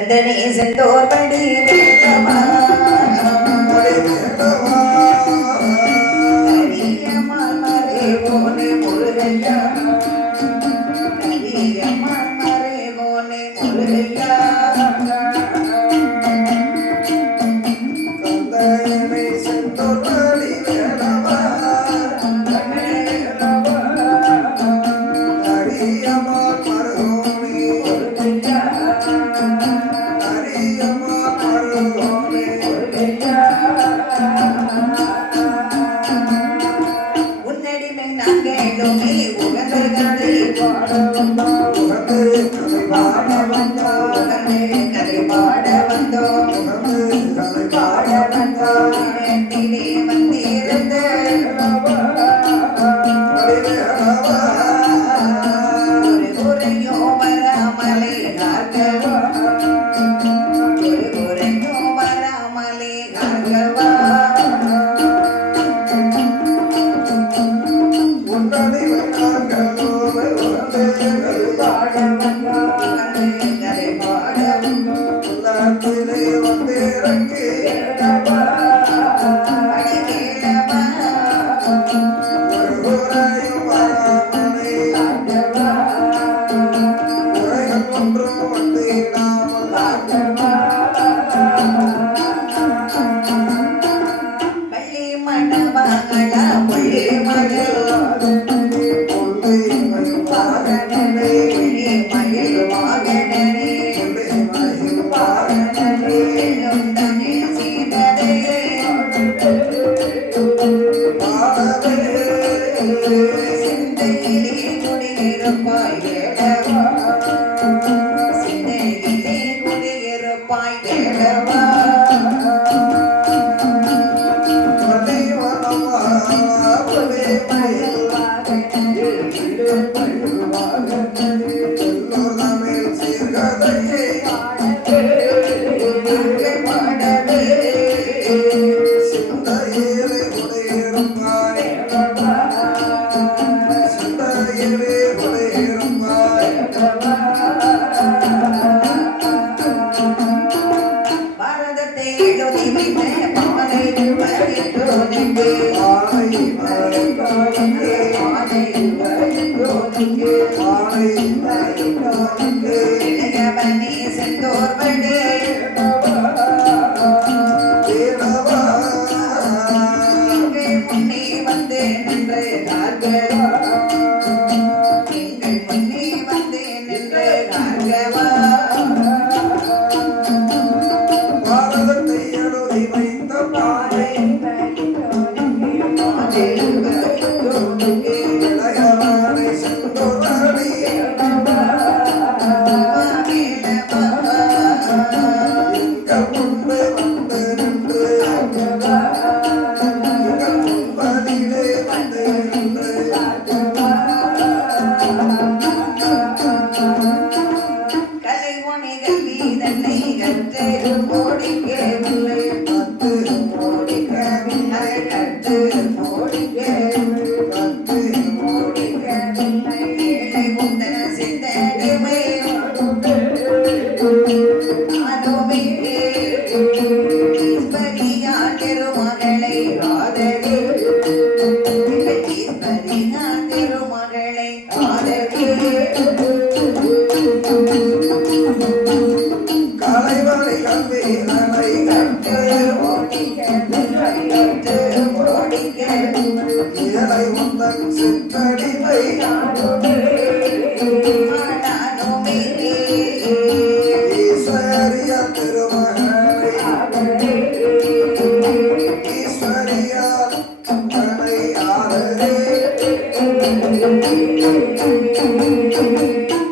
கந்தனே செந்தோர் படி வேண்டமா கரியம்மாள் மறை போனே முருகையா கரியம்மாள் மறை போனே முருகையா கந்தனே செந்தோர் படி வேண்டமா கரியம்மாள் மறை போனே முருகையா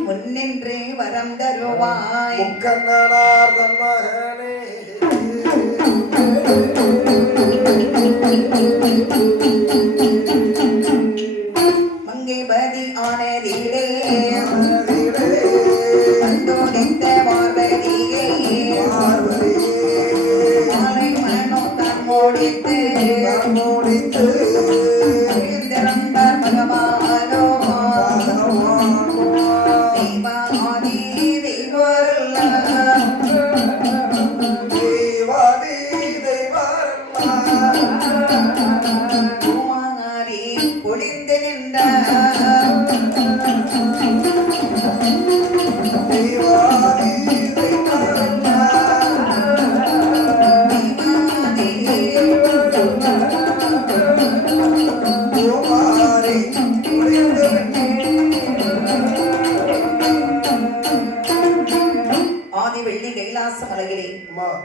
முன்னின்றே வரம் தருவாய் முக்கண்ணனார் தம்மகனே மங்கைபதி ஆனதிலே வந்தோடித்த பார்வதியே மாலை மனோ தம்மோடித்து பகவானோ தெய்வாதி தெய்வ ஆதி வெள்ளி கைலாச மலையிலே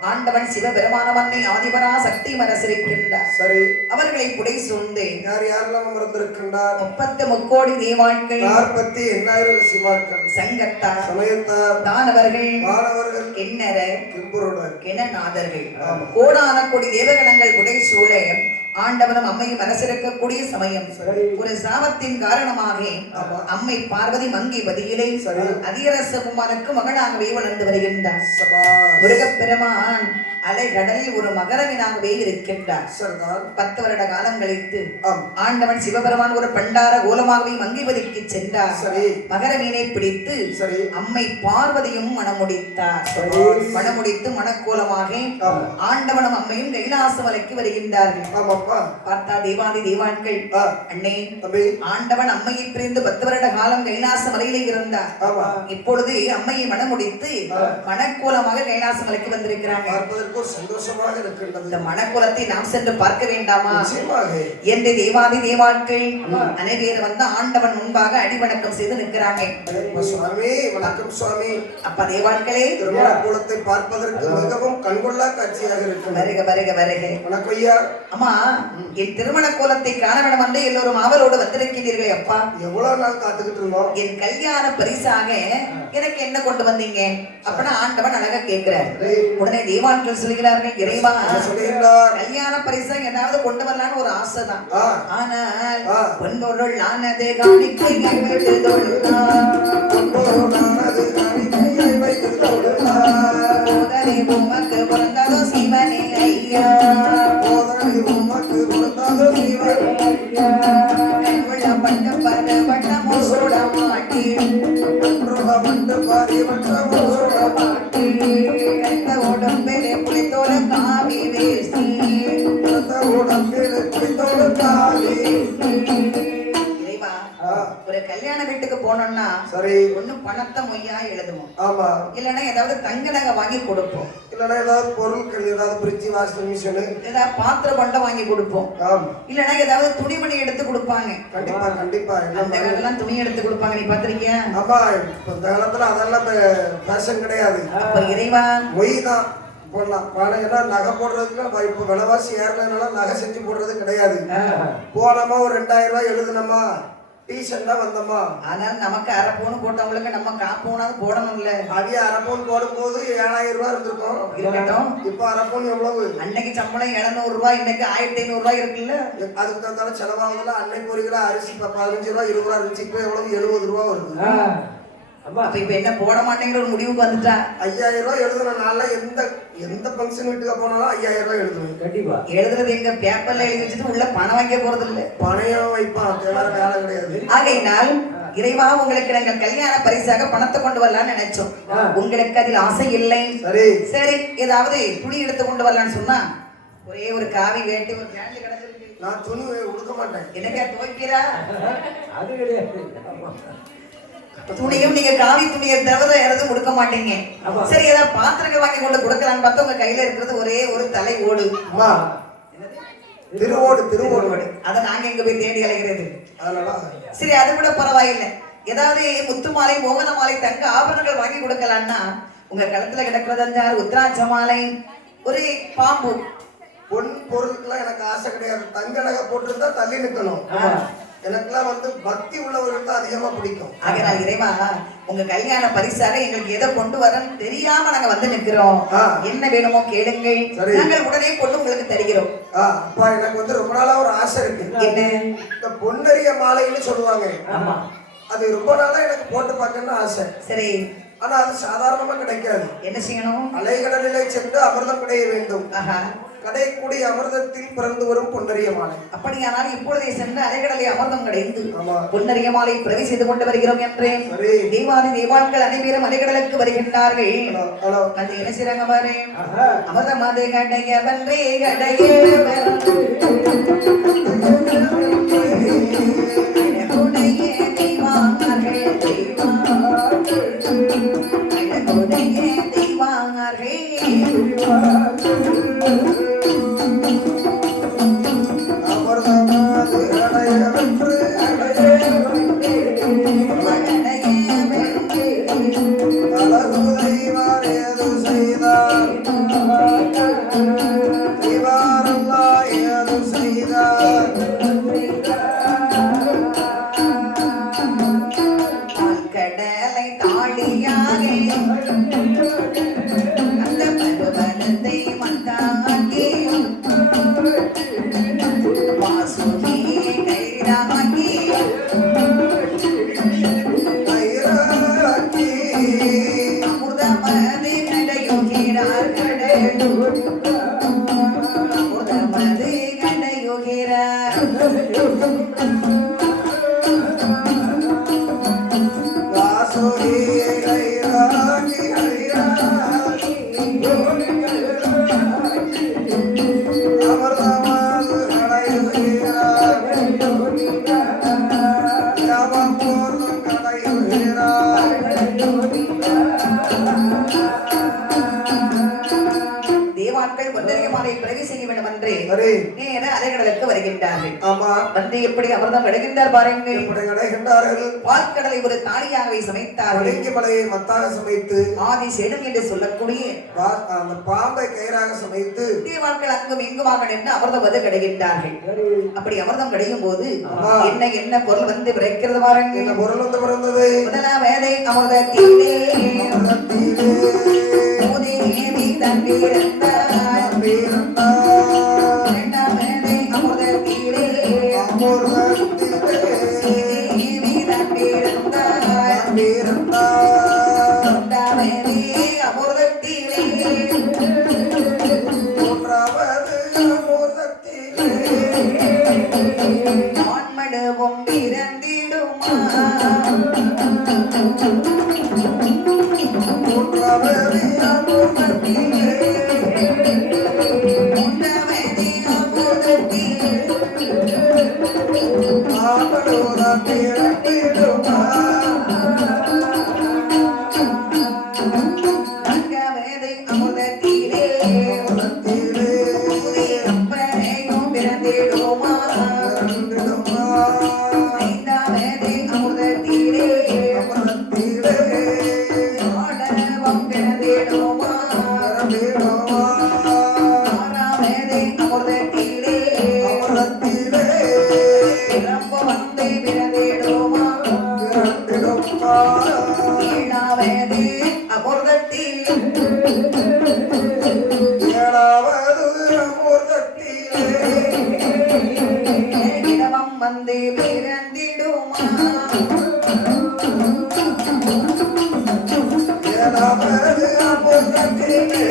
ஆண்டவன் சிவபெருமானவனை ஆதிபரா சக்தி மனசிருக்கின்றார். சரி, அவர்களை புடை சூழ்ந்து யார் யாரெல்லாம் அமர்ந்திருக்கின்றார்? 30 கோடி தேவான்கள், 48,000 ரிஷிமார்கள், சங்கத்தார், சமயத்தார், தானவர்கள், மாணவர்கள், கிண்ணற, கிம்புருடர், கிணநாதர்கள், கோடான கோடி தேவகணங்கள் புடை சூழ ஆண்டவனும் அம்மையும் மனசிருக்கக்கூடிய சமயம் ஒரு சாபத்தின் காரணமாக அம்மை பார்வதி மங்கி பதியிலே அதிரசகுமாருக்கு மகனாகவே வளர்ந்து வருகின்றார். முருகப்பெருமான் அலைகடலில் ஒரு மகரவினாகவே இருக்கின்றார். 10 வருட காலம் கழித்து ஆண்டவன் சிவபெருமான் ஒரு பண்டார கோலமாகவே மங்கிபதிக்கு சென்றார். மகரவீனை பிடித்து அம்மை பார்வதியும் மணமுடித்தார். மணமுடித்து மணக்கோலமாக ஆண்டவனும் அம்மையும் கைலாச மலைக்கு வருகின்றார்கள். பார்த்தா தேவாதி தேவான்கள், அண்ணே ஆண்டவன் அம்மையை பிரிந்து 10 வருட காலம் கைலாச மலையிலே இருந்தார். இப்பொழுது அம்மையை மணமுடித்து மணக்கோலமாக கைலாச மலைக்கு வந்திருக்கிறாங்க. சந்தோஷமாக இருக்கின்றது. இந்த மணக்கோலத்தை நாம் சென்று பார்க்க வேண்டாமா என்று தேவாதி தேவான்கள் அனைவரும் வந்து ஆண்டவன் முன்பாக அடிவணக்கம் செய்து நிற்கிறாங்க. சுவாமி வணக்கம் சுவாமி. அப்ப தேவான்களே, திருமணக்கோலத்தை பார்ப்பதற்கு மிகவும் கண்கொள்ளா காட்சியாக இருக்கு. வருக வருக வருக. வணக்கம் ஐயா. அம்மா, என் திருமண கோலத்தை காண வேண்டும் என்று எல்லோரும் ஆவலோடு வந்திருக்கிறீர்களே. அப்பா, எவ்வளவு நாள் காத்துக்கிட்டு இருந்தோம். என் கல்யாண பரிசாக எனக்கு என்ன கொண்டு வந்தீங்க அப்படின்னா ஆண்டவன் அழகா கேட்கிறார். உடனே தேவான்கள் சொல்கிறார்கள், இறைவா கல்யாண பரிசா ஏதாவது கொண்டு வரலான்னு ஒரு ஆசைதான். ஆனால் பொன்னொருள் ஆனது காணிக்கையை வைத்து உமக்கு பிறந்ததோ சிவனே ஐயா, பட்டு பருவட்டமோ சூட மாட்டி, உடம்பெரு புளித்தோட காவி வேஸ்டி, ஒரு கல்யாண வீட்டுக்கு போனோம்னா ஒண்ணு பணத்தை மொய்யா எழுதுவோம், இல்லன்னா ஏதாவது தங்க நகை வாங்கி கொடுப்போம், இல்லன்னா ஏதாவது பொருட்கள், ஏதாவது பிரிட்ஜ், வாஷிங் மிஷின், ஏதாவது பாத்திர பண்டம் வாங்கி கொடுப்போம், இல்லன்னா ஏதாவது துணிமணி எடுத்து கொடுப்பாங்க. கண்டிப்பா கண்டிப்பா. அந்த காலத்துல துணி எடுத்து கொடுப்பாங்க, நீ பாத்திருக்கியா? ஆமா, இந்த காலத்துல அதெல்லாம் ஃபேஷன் கிடையாது. அப்ப இறைவா மொய் தான் போடலாம். பணம் நகை போடுறதுக்கு இப்ப விலைவாசி ஏறனால நகை செஞ்சு போடுறது கிடையாது. போனோமா ஒரு 2000 ரூபாய் எழுதுனமா, டீஷர்ட்ல வந்தோமா. ஆனால் நமக்கு அரை பவுன் போட்டவங்களுக்கு நம்ம காப்பவுனாவது போடணும்ல. அவிய அரை பவுன் போடும் போது 7000 ரூபாய் இருந்திருக்கும். இருக்கட்டும், இப்ப அரை பவுன் எவ்வளவு? அன்னைக்கு சம்பளம் 700 ரூபாய், இன்னைக்கு 1500 ரூபாய் இருக்குல்ல. அதுக்கு தந்தாலும் செலவாகுதுல. அன்னைக்கு 1 கிலோ அரிசி 15 ரூபாய் 20 ரூபாய் இருந்துச்சு. இப்ப எவ்வளவு? 70 ரூபாய் வருது. இப்ப என்ன போட மாட்டேங்கிற ஒரு முடிவுக்கு வந்துட்டா. 5000 ரூபாய் எழுதுன நாள்ல எந்த ஃபங்க்ஷன் வீட்டுக்கு போனாலும் 5000 ரூபாய் எழுதுவேன். கண்டிப்பா எழுதுறது எங்க பேப்பர்ல எழுதி வச்சுட்டு உள்ள பணம் வைக்க போறது இல்ல. பணையம் வைப்பான், வேற வேலை கிடையாது. ஆகையினால் இறைவா, உங்களுக்கு நாங்கள் கல்யாண பரிசாக பணத்தை கொண்டு வரலாம்னு நினைச்சோம். உங்களுக்கு அதில் ஆசை இல்லை. சரி, ஏதாவது துணி எடுத்து கொண்டு வரலான்னு சொன்னா ஒரே ஒரு காவி வேட்டி ஒரு பேண்ட் கிடச்சிருக்கு. நான் துணி உடுக்க மாட்டேன். என்னக்கா துவைக்கிறா? அது கிடையாது. துணியும் நீங்க காவி துணியை தவிர யாராவது கொடுக்க மாட்டீங்க. சரி, ஏதாவது பாத்திரங்கள் வாங்கி கொண்டு கொடுக்கலான்னு பார்த்தா உங்க கையில இருக்கிறது ஒரே ஒரு தலை ஓடு. திருவோடு. அதை நாங்க எங்க போய் தேடி அலைகிறது. சரி, அது கூட பரவாயில்லை. ஏதாவது முத்து மாலை, மோகன மாலை, தங்க ஆபரணங்கள் வாங்கி கொடுக்கலான்னா உங்க களத்துல கிடக்கிறது உத்ராட்ச மாலை, ஒரு பாம்பு. பொன் பொருட்கள்லாம் எனக்கு ஆசை கிடையாது. தங்க நகை போட்டுருந்தா தள்ளி நிற்கணும். எனக்குலாம் பக்தி உள்ளவர்கள் தான் அதிகமா பிடிக்கும். ஆகையால் இறைவா, உங்க கல்யாண பரிசாக எங்களுக்கு எதை கொண்டு வரன்னு தெரியாம நாங்க வந்து நிக்கிறோம். என்ன வேணுமோ கேளுங்கள், நாங்கள் உடனே கொண்டு உங்களுக்கு தருகிறோம். அப்பா, எனக்கு ரொம்ப நாளா ஒரு ஆசை இருக்கு. என்ன? இந்த பொன்னரிய மாலைன்னு சொல்லுவாங்க. அது ரொம்ப நாளா எனக்கு போட்டு பார்க்கணும்னு ஆசை. சரி, ஆனா அது சாதாரணமா கிடைக்காது. என்ன செய்யணும்? அலைகடலிலே சென்று அமிர்தம் கிடைக்க வேண்டும். கடைக்கூடிய அமிர்தத்தில் பிறந்து வரும் பொன்னரிய மாலை. அப்படியானால் இப்பொழுதே சென்று அலைகடலை அமிர்தம் கிடைந்து பொன்னரிய மாலை பிரவை செய்து கொண்டு வருகிறோம் என்று தேவாதி தேவான்கள் அனைவரும் அலைகடலுக்கு வருகின்றார்கள். அது என்ன செய்றாங்க பாரு. அமிர்தமாதை கடைய வென்றே கடைய அழகு தெய்வாரே யார் அமுதமது கடையுகிறார் வாசுகி கைராகி கைராகி அமர்தமாது கடையுகிறார் யாவப்போர்தும் கடையுகிறார் தேவாட்கள் ஒன்றரையமாலை பிறகு செய்ய வேண்டும் என்று சரி நேர அலைகடலுக்கு வருகின்றார்கள். ஆமா வந்து எப்படி அமிர்தம் கிடைக்கின்றார் பாருங்கள். இப்படி கிடைக்கின்றார்கள் பால்கடலை ஒரு தாலியாகவே சமைத்தார்கள். வடங்கி மலையை மத்தாக சமைத்து ஆதி செடும் என்று சொல்லக்கூடிய அந்த பாம்பை கயிறாக சமைத்து தேவாட்கள் அங்கும் இங்குமாக நின்று அமிர்தம் வந்து கிடைக்கின்றார்கள். அப்படி அமிர்தம் கிடைக்கும் போது ஆமா. என்ன என்ன பொருள் வந்து பிறக்கிறது பாருங்கள். இந்த பொருள் வந்து பிறந்தது முதலாவதை அமிர்தத்திலே அமிர்தத்திலே மூதேவி தங்கியிருந்தார். இரண்டாவதை அமிர்தத்திலே அமிர்தத்திலே தேவி தங்கியிருந்தார். மூன்றாவதை அமிர்தத்திலே மூன்றாவது அமிர்தத்திலே ஆண்மடுவும் பிறந்திடுமா. மூன்றாவது அமிர்தத்திலே மூன்றாவதை அமிர்தத்திலே ஆமலோதம் பிறந்திடுமா. நான்காவதை அமிர்தத்திலே அமிர்தத்திலே புதிய அப்பனையும் பிறந்திடுமா. பிறந்திடுமா. ஐந்தாவதை அமிர்தத்திலே அமிர்தத்திலே ஆடவம் பிறந்திடுமா. பிறந்திடுமா. ஆறாவதை அமிர்தத்திலே அமிர்தத்திலே பிறப்பு வந்து பிறந்திடுமா. பிறந்திடுமா. ஏழாவதை அமிர்தத்திலே ஏழாவது அமிர்தத்திலே இடவம் வந்து பிறந்திடுமா. ஏழாவது அமிர்தத்திலே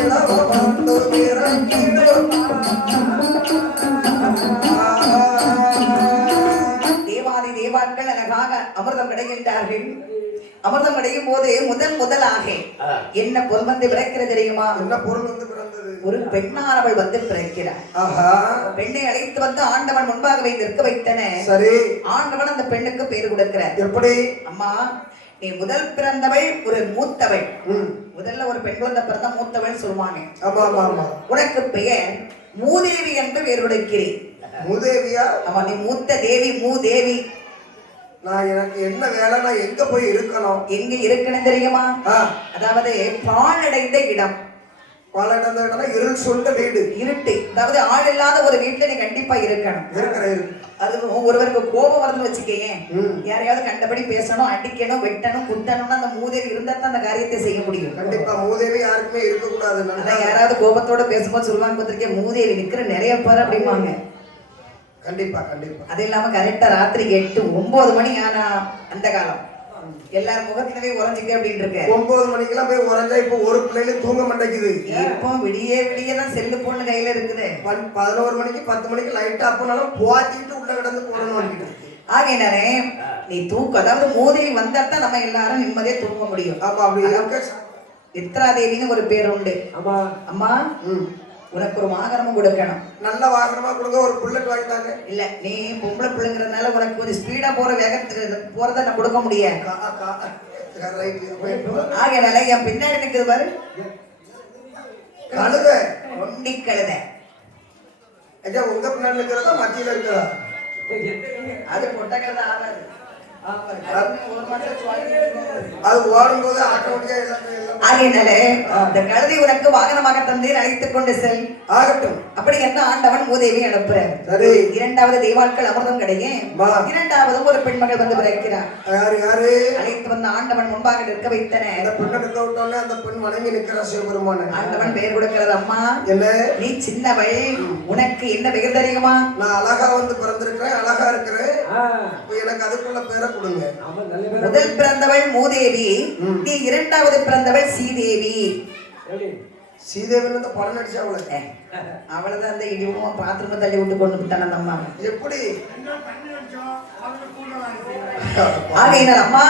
இளவமண்டு பிறந்திடுமா. தேவாதி தேவான்கள் அழகாக அமிர்தம் கிடைக்கின்றார்கள். அமிர்தம் கிடைக்கும் போது முதலாக என்ன பொருள் வந்து பிறக்கிறது தெரியுமா? என்ன பொருள் வந்து பிறந்தது? ஒரு பெண்ணானவள் வந்து பிறக்கிறார். ஆஹா பெண்ணை அழைத்து வந்து ஆண்டவன் முன்பாகவே நிற்க வைத்தன. சரி ஆண்டவன் அந்த பெண்ணுக்கு பேர் கொடுக்கிறார். எப்படி? அம்மா நீ முதல் பிறந்தவள் ஒரு மூத்தவள். ம். முதல்ல ஒரு பெண் குழந்தை பிறந்த மூத்தவள் சொல்லுவாங்க. ஆமா ஆமா ஆமா. உனக்கு பெயர் மூதேவி என்று பெயர் கொடுக்கிறேன். மூதேவியா? ஆமா நீ மூத்த தேவி மூதேவி. நான் எனக்கு என்ன வேலை? நான் எங்க போய் இருக்கணும்? எங்க இருக்கணும் தெரியுமா? அதாவது பாழடைந்த இடம். பாலடைந்த இடம்னா இருள் சொல்ல வீடு. இருட்டு, அதாவது ஆள் இல்லாத ஒரு வீட்டுல நீ கண்டிப்பா இருக்கணும். இருக்கு. அதுவும் ஒருவருக்கு கோபம் வருதுன்னு வச்சுக்கேன், ம். யாரையாவது கண்டபடி பேசணும், அடிக்கணும், வெட்டணும், குத்தணும்னு அந்த மூதேவி இருந்தா தான் அந்த காரியத்தை செய்ய முடியும். கண்டிப்பா மூதேவி யாருக்குமே இருக்க கூடாது. அதான் யாராவது கோபத்தோட பேசும்போது சொல்லுவாங்க, பார்த்திருக்கேன் மூதேவி நிக்கிற நிறைய பேர் அப்படிம்பாங்க. கண்டிப்பா கண்டிப்பா. அது இல்லாம கரெக்டா ராத்திரி 8 9 மணி ஆனா அந்த காலம் எல்லாரும் முகத்தினவே உறைஞ்சிக்க அப்படின்னு இருக்கு. 9 மணிக்கெல்லாம் போய் உறைஞ்சா இப்போ ஒரு பிள்ளைல தூங்க மாட்டேங்குது. இப்போ விடியதான் செல்லு போன்னு கையில இருக்குது. 11 மணிக்கு 10 மணிக்கு லைட் ஆஃப் பண்ணாலும் போத்திட்டு உள்ள கிடந்து போடணும். ஆகையினாலே நீ தூக்கம், அதாவது மூதேவி வந்தா தான் நம்ம எல்லாரும் நிம்மதியா தூங்க முடியும். ஆமா அப்படி இருக்க. சித்ரா தேவின்னு ஒரு பேர் உண்டு. ஆமா. அம்மா உனக்கு ஒரு வாகனமும் கொடுக்கணும். நல்ல வாகனமா கொடுங்க. ஒரு புல்லட் வாங்கிட்டாங்க. இல்ல நீ பொம்பளை பிள்ளைங்கிறதுனால உனக்கு கொஞ்சம் ஸ்பீடா போற வேகத்துக்கு போறதை நான் கொடுக்க முடியாது. ஆகையினால என் பின்னாடி நிற்கிறது பாரு கழுத. ஒண்டி கழுத. ஐயா உங்க பின்னாடி இருக்கிறதா மத்தியில இருக்கிறதா? அது பொட்ட கழுத ஆகாது. அது ஓடும்போது ஆட்டோமேட்டிக்கா எல்லாமே ஆகையினால இந்த கழுதை உனக்கு வாகனமாக தந்தேன், அழைத்துக் கொண்டு செல். ஆகட்டும். அப்படி என்ன ஆண்டவன் மூதேவி அனுப்புறார். சரி. இரண்டாவது தெய்வாட்கள் அமிர்தம் கிடையும். இரண்டாவதும் ஒரு பெண்மகள் வந்து பிறக்கிறார். யாரு யாரு அழைத்து வந்த ஆண்டவன் முன்பாக நிற்க வைத்தன. அந்த பெண்ணை நிற்க விட்டோன்னே அந்த பெண் வணங்கி நிற்கிற சிவபெருமான. ஆண்டவன் பெயர் கொடுக்கிறது, அம்மா என்ன நீ சின்னவள், உனக்கு என்ன பெயர் தெரியுமா? நான் அழகா வந்து பிறந்திருக்கிறேன், அழகா இருக்கிறேன், எனக்கு அதுக்குள்ள பேரை கொடுங்க. முதல் பிறந்தவள் மூதேவி, நீ இரண்டாவது பிறந்தவள் சீதேவி. சீதேவின்னு படம் நடிச்சா அவளை அவளதான் அந்த இடிவும் பாத்திரமா தள்ளி விட்டு கொண்டு விட்டான அம்மா. எப்படி ஆகையினால் அம்மா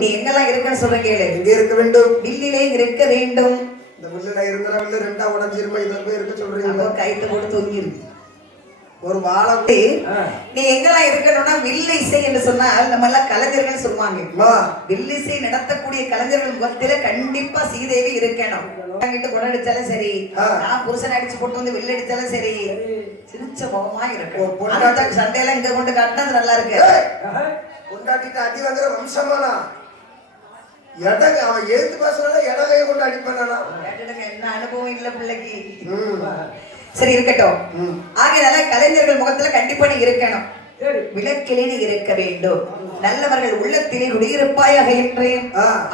நீ எங்கெல்லாம் இருக்குன்னு சொல்ற கேளு. எங்க இருக்க வேண்டும்? வில்லிலே இருக்க வேண்டும். இந்த வில்லுல இருந்தா ரெண்டா உடஞ்சிருமா, இதை போய் இருக்க சொல்றீங்க? கைத்து போட்டு தொங்கிருக்கு ஒரு வாழை. நீ எங்கெல்லாம் இருக்கணும்னா வில்லிசை என்று சொன்னால் நம்ம எல்லாம் கலைஞர்கள் சொல்லுவாங்க. வில்லிசை நடத்தக்கூடிய கலைஞர்கள் முகத்தில கண்டிப்பா சீதேவி இருக்கணும். குடம் அடிச்சாலும் சரி, நான் புருஷன் அடிச்சு போட்டு வந்து வில்லு அடிச்சாலும் சரி, சிரிச்ச முகமா இருக்கும். சண்டையெல்லாம் இங்க கொண்டு காட்டினா அது நல்லா இருக்கு. கொண்டாட்டிட்டு அடி வாங்குற வம்சமானா எடக அவன் எழுத்து பேசுறத எடகையை கொண்டு அடிப்பானா? என்ன அனுபவம் இல்ல பிள்ளைக்கு. சரி இருக்கட்டும். ஆகையால கலைஞர்கள் முகத்துல கண்டிப்பா நீ இருக்கணும். விளக்கிலே நீ இருக்க வேண்டும். நல்லவர்கள் உள்ளத்திலே குடியிருப்பாயாக என்று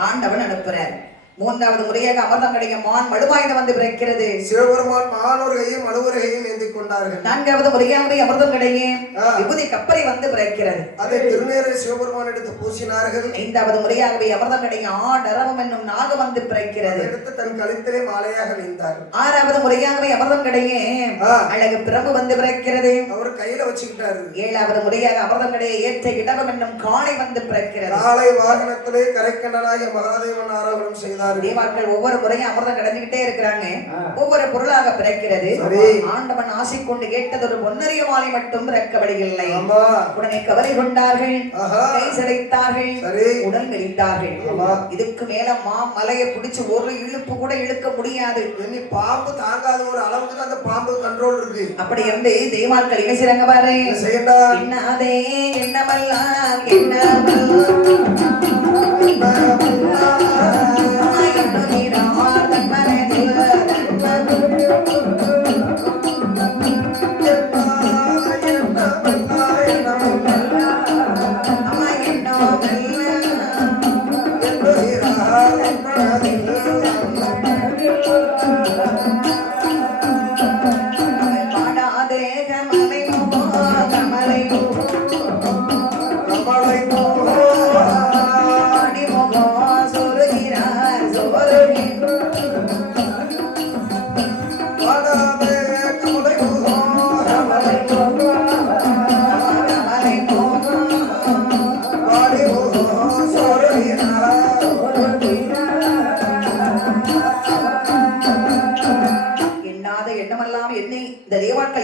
ஆண்டவன் அனுப்புறார். மூன்றாவது முறையாக அமிர்தம் கிடைக்க மான் மடுவாய்ந்து வந்து பிறக்கிறது. சிவபெருமான் மானோரையும் மடுவரையும் ஏந்தி கொண்டார்கள். நான்காவது முறையாக அமிர்தம் கிடைக்கும் விபூதி கப்பலை வந்து பிறக்கிறது. அதை திருநேர சிவபெருமான் எடுத்து பூசினார்கள். ஐந்தாவது முறையாகவே அமிர்தம் கிடைக்கும் ஆடரவம் என்னும் நாகம் வந்து பிறக்கிறது. எடுத்து தன் கழுத்திலே மாலையாக நீந்தார். ஆறாவது முறையாகவே அமிர்தம் கிடைக்கும் அழகு பிரபு வந்து பிறக்கிறது. அவர் கையில வச்சுக்கிட்டாரு. ஏழாவது முறையாக அமிர்தம் கிடைக்க ஏற்ற இடவம் என்னும் காளை வந்து பிறக்கிறது. காளை வாகனத்திலே கரைக்கண்டனாகிய மகாதேவன் ஆராதனம் செய்தார். தேவாக்கள் ஒவ்வொரு முறையும் அமிர்தம் கடந்துகிட்டே இருக்கிறாங்க. ஒவ்வொரு பொருளாக பிறக்கிறது. ஆண்டவன் ஆசை கொண்டு கேட்டது ஒரு பொன்னரிய மாலை மட்டும் பிறக்கவில்லை. உடனே கவலை கொண்டார்கள், கை சடைத்தார்கள், உடல் மெலிந்தார்கள். இதுக்கு மேல மலையை பிடிச்சு ஒரு இழுப்பு கூட இழுக்க முடியாது. பாம்பு தாங்காத ஒரு அளவுக்கு அந்த பாம்பு கண்ட்ரோல் இருக்கு. அப்படி இருந்து தெய்வாக்கள் என்ன செய்றாங்க பாரு. என்னாதே என்னமல்லாம் என்னமல்லாம்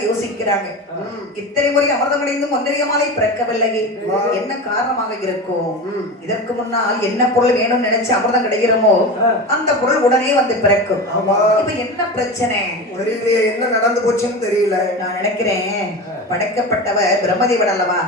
யோசிக்கிறாங்க. இத்தனை முறை அமிர்தம் அடைந்தும் ஒன்றிய மாலை பிறக்கவில்லை. என்ன காரணமாக இருக்கும்? இதற்கு முன்னால் என்ன பொருள் வேணும்னு நினைச்சு அமிர்தம் கிடைக்கிறோமோ அந்த பொருள் உடனே வந்து பிறக்கும். இப்ப என்ன பிரச்சனை? என்ன நடந்து போச்சுன்னு தெரியல. நான் நினைக்கிறேன் படைக்கப்பட்டவர் பிரம்மதேவன் அல்லவா?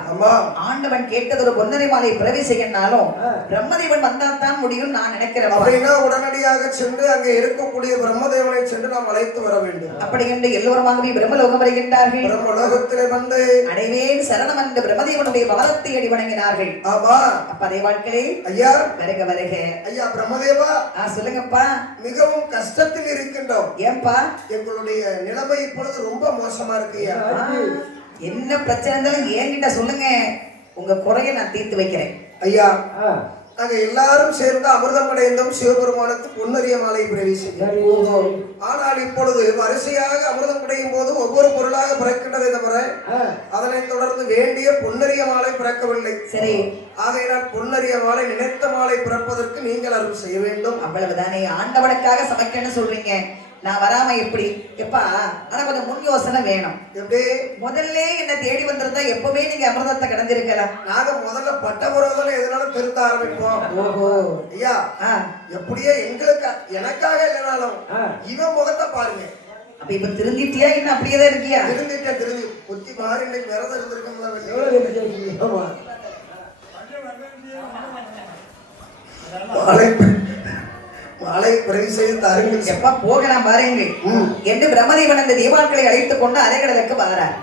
ஆண்டவன் கேட்டது ஒரு பொன்னரை மாலை பிறவி செய்யனாலும் பிரம்மதேவன் வந்தால் தான் முடியும் நான் நினைக்கிறேன். அப்படின்னா உடனடியாக சென்று அங்கே இருக்கக்கூடிய பிரம்மதேவனை சென்று நாம் அழைத்து வர வேண்டும். அப்படி என்று எல்லோருமாகவே பிரம்மலோகம் வருகின்றார்கள். பிரம்மலோகத்திலே வந்து அடைவேன் சரணம் என்று பிரம்மதேவனுடைய பாதத்தை அடி வணங்கினார்கள். ஆமா. அப்ப அதே வாழ்க்கையை ஐயா வருக வருக. ஐயா பிரம்மதேவா சொல்லுங்கப்பா. மிகவும் கஷ்டத்தில் இருக்கின்றோம். ஏன்பா? எங்களுடைய நிலைமை இப்பொழுது ரொம்ப மோசமா இருக்கு. என்ன பிரச்சனை இருந்தாலும் என்கிட்ட சொல்லுங்க, உங்க குறைய நான் தீர்த்து வைக்கிறேன். ஐயா நாங்க எல்லாரும் சேர்ந்து அமிர்தம் அடைந்தோம். சிவபெருமானுக்கு பொன்னரிய மாலை பிரவேசிக்கிறோம். ஆனால் இப்பொழுது வரிசையாக அமிர்தம் கிடையும் போது ஒவ்வொரு பொருளாக பிறக்கின்றதை தவிர அதனை தொடர்ந்து வேண்டிய பொன்னரிய மாலை பிறக்கவில்லை. சரி, ஆகையினால் பொன்னரிய மாலை நினைத்த மாலை பிறப்பதற்கு நீங்கள் அருள் செய்ய வேண்டும். அவ்வளவுதானே. ஆண்டவனுக்காக சமைக்கணும்னு சொல்றீங்க, நான் வராம எப்படி? எப்பா ஆனா கொஞ்சம் முன் யோசனை வேணும். எப்படி? முதல்ல என்ன தேடி வந்திருந்தா எப்பவுமே நீங்க அமிர்தத்தை கடந்திருக்கலாம். நாங்க முதல்ல பட்ட பருவத்தில் எதனாலும் திருத்த ஆரம்பிப்போம். ஓஹோ ஐயா, எப்படியே எங்களுக்கு எனக்காக இல்லைனாலும் இவன் முகத்தை பாருங்க. அப்ப இப்ப திருந்திட்டியா? இன்னும் அப்படியேதான் இருக்கியா? திருந்தி புத்தி மாறி இன்னைக்கு விரதம் இருந்திருக்கோம்ல. மாலை மாலை பிறகு செய்து தாருங்கள். எப்ப போகலாம் பாருங்கள் என்று பிரம்மதேவன் அந்த தேவாட்களை அழைத்துக் கொண்டு அலைகடலுக்கு வரார்.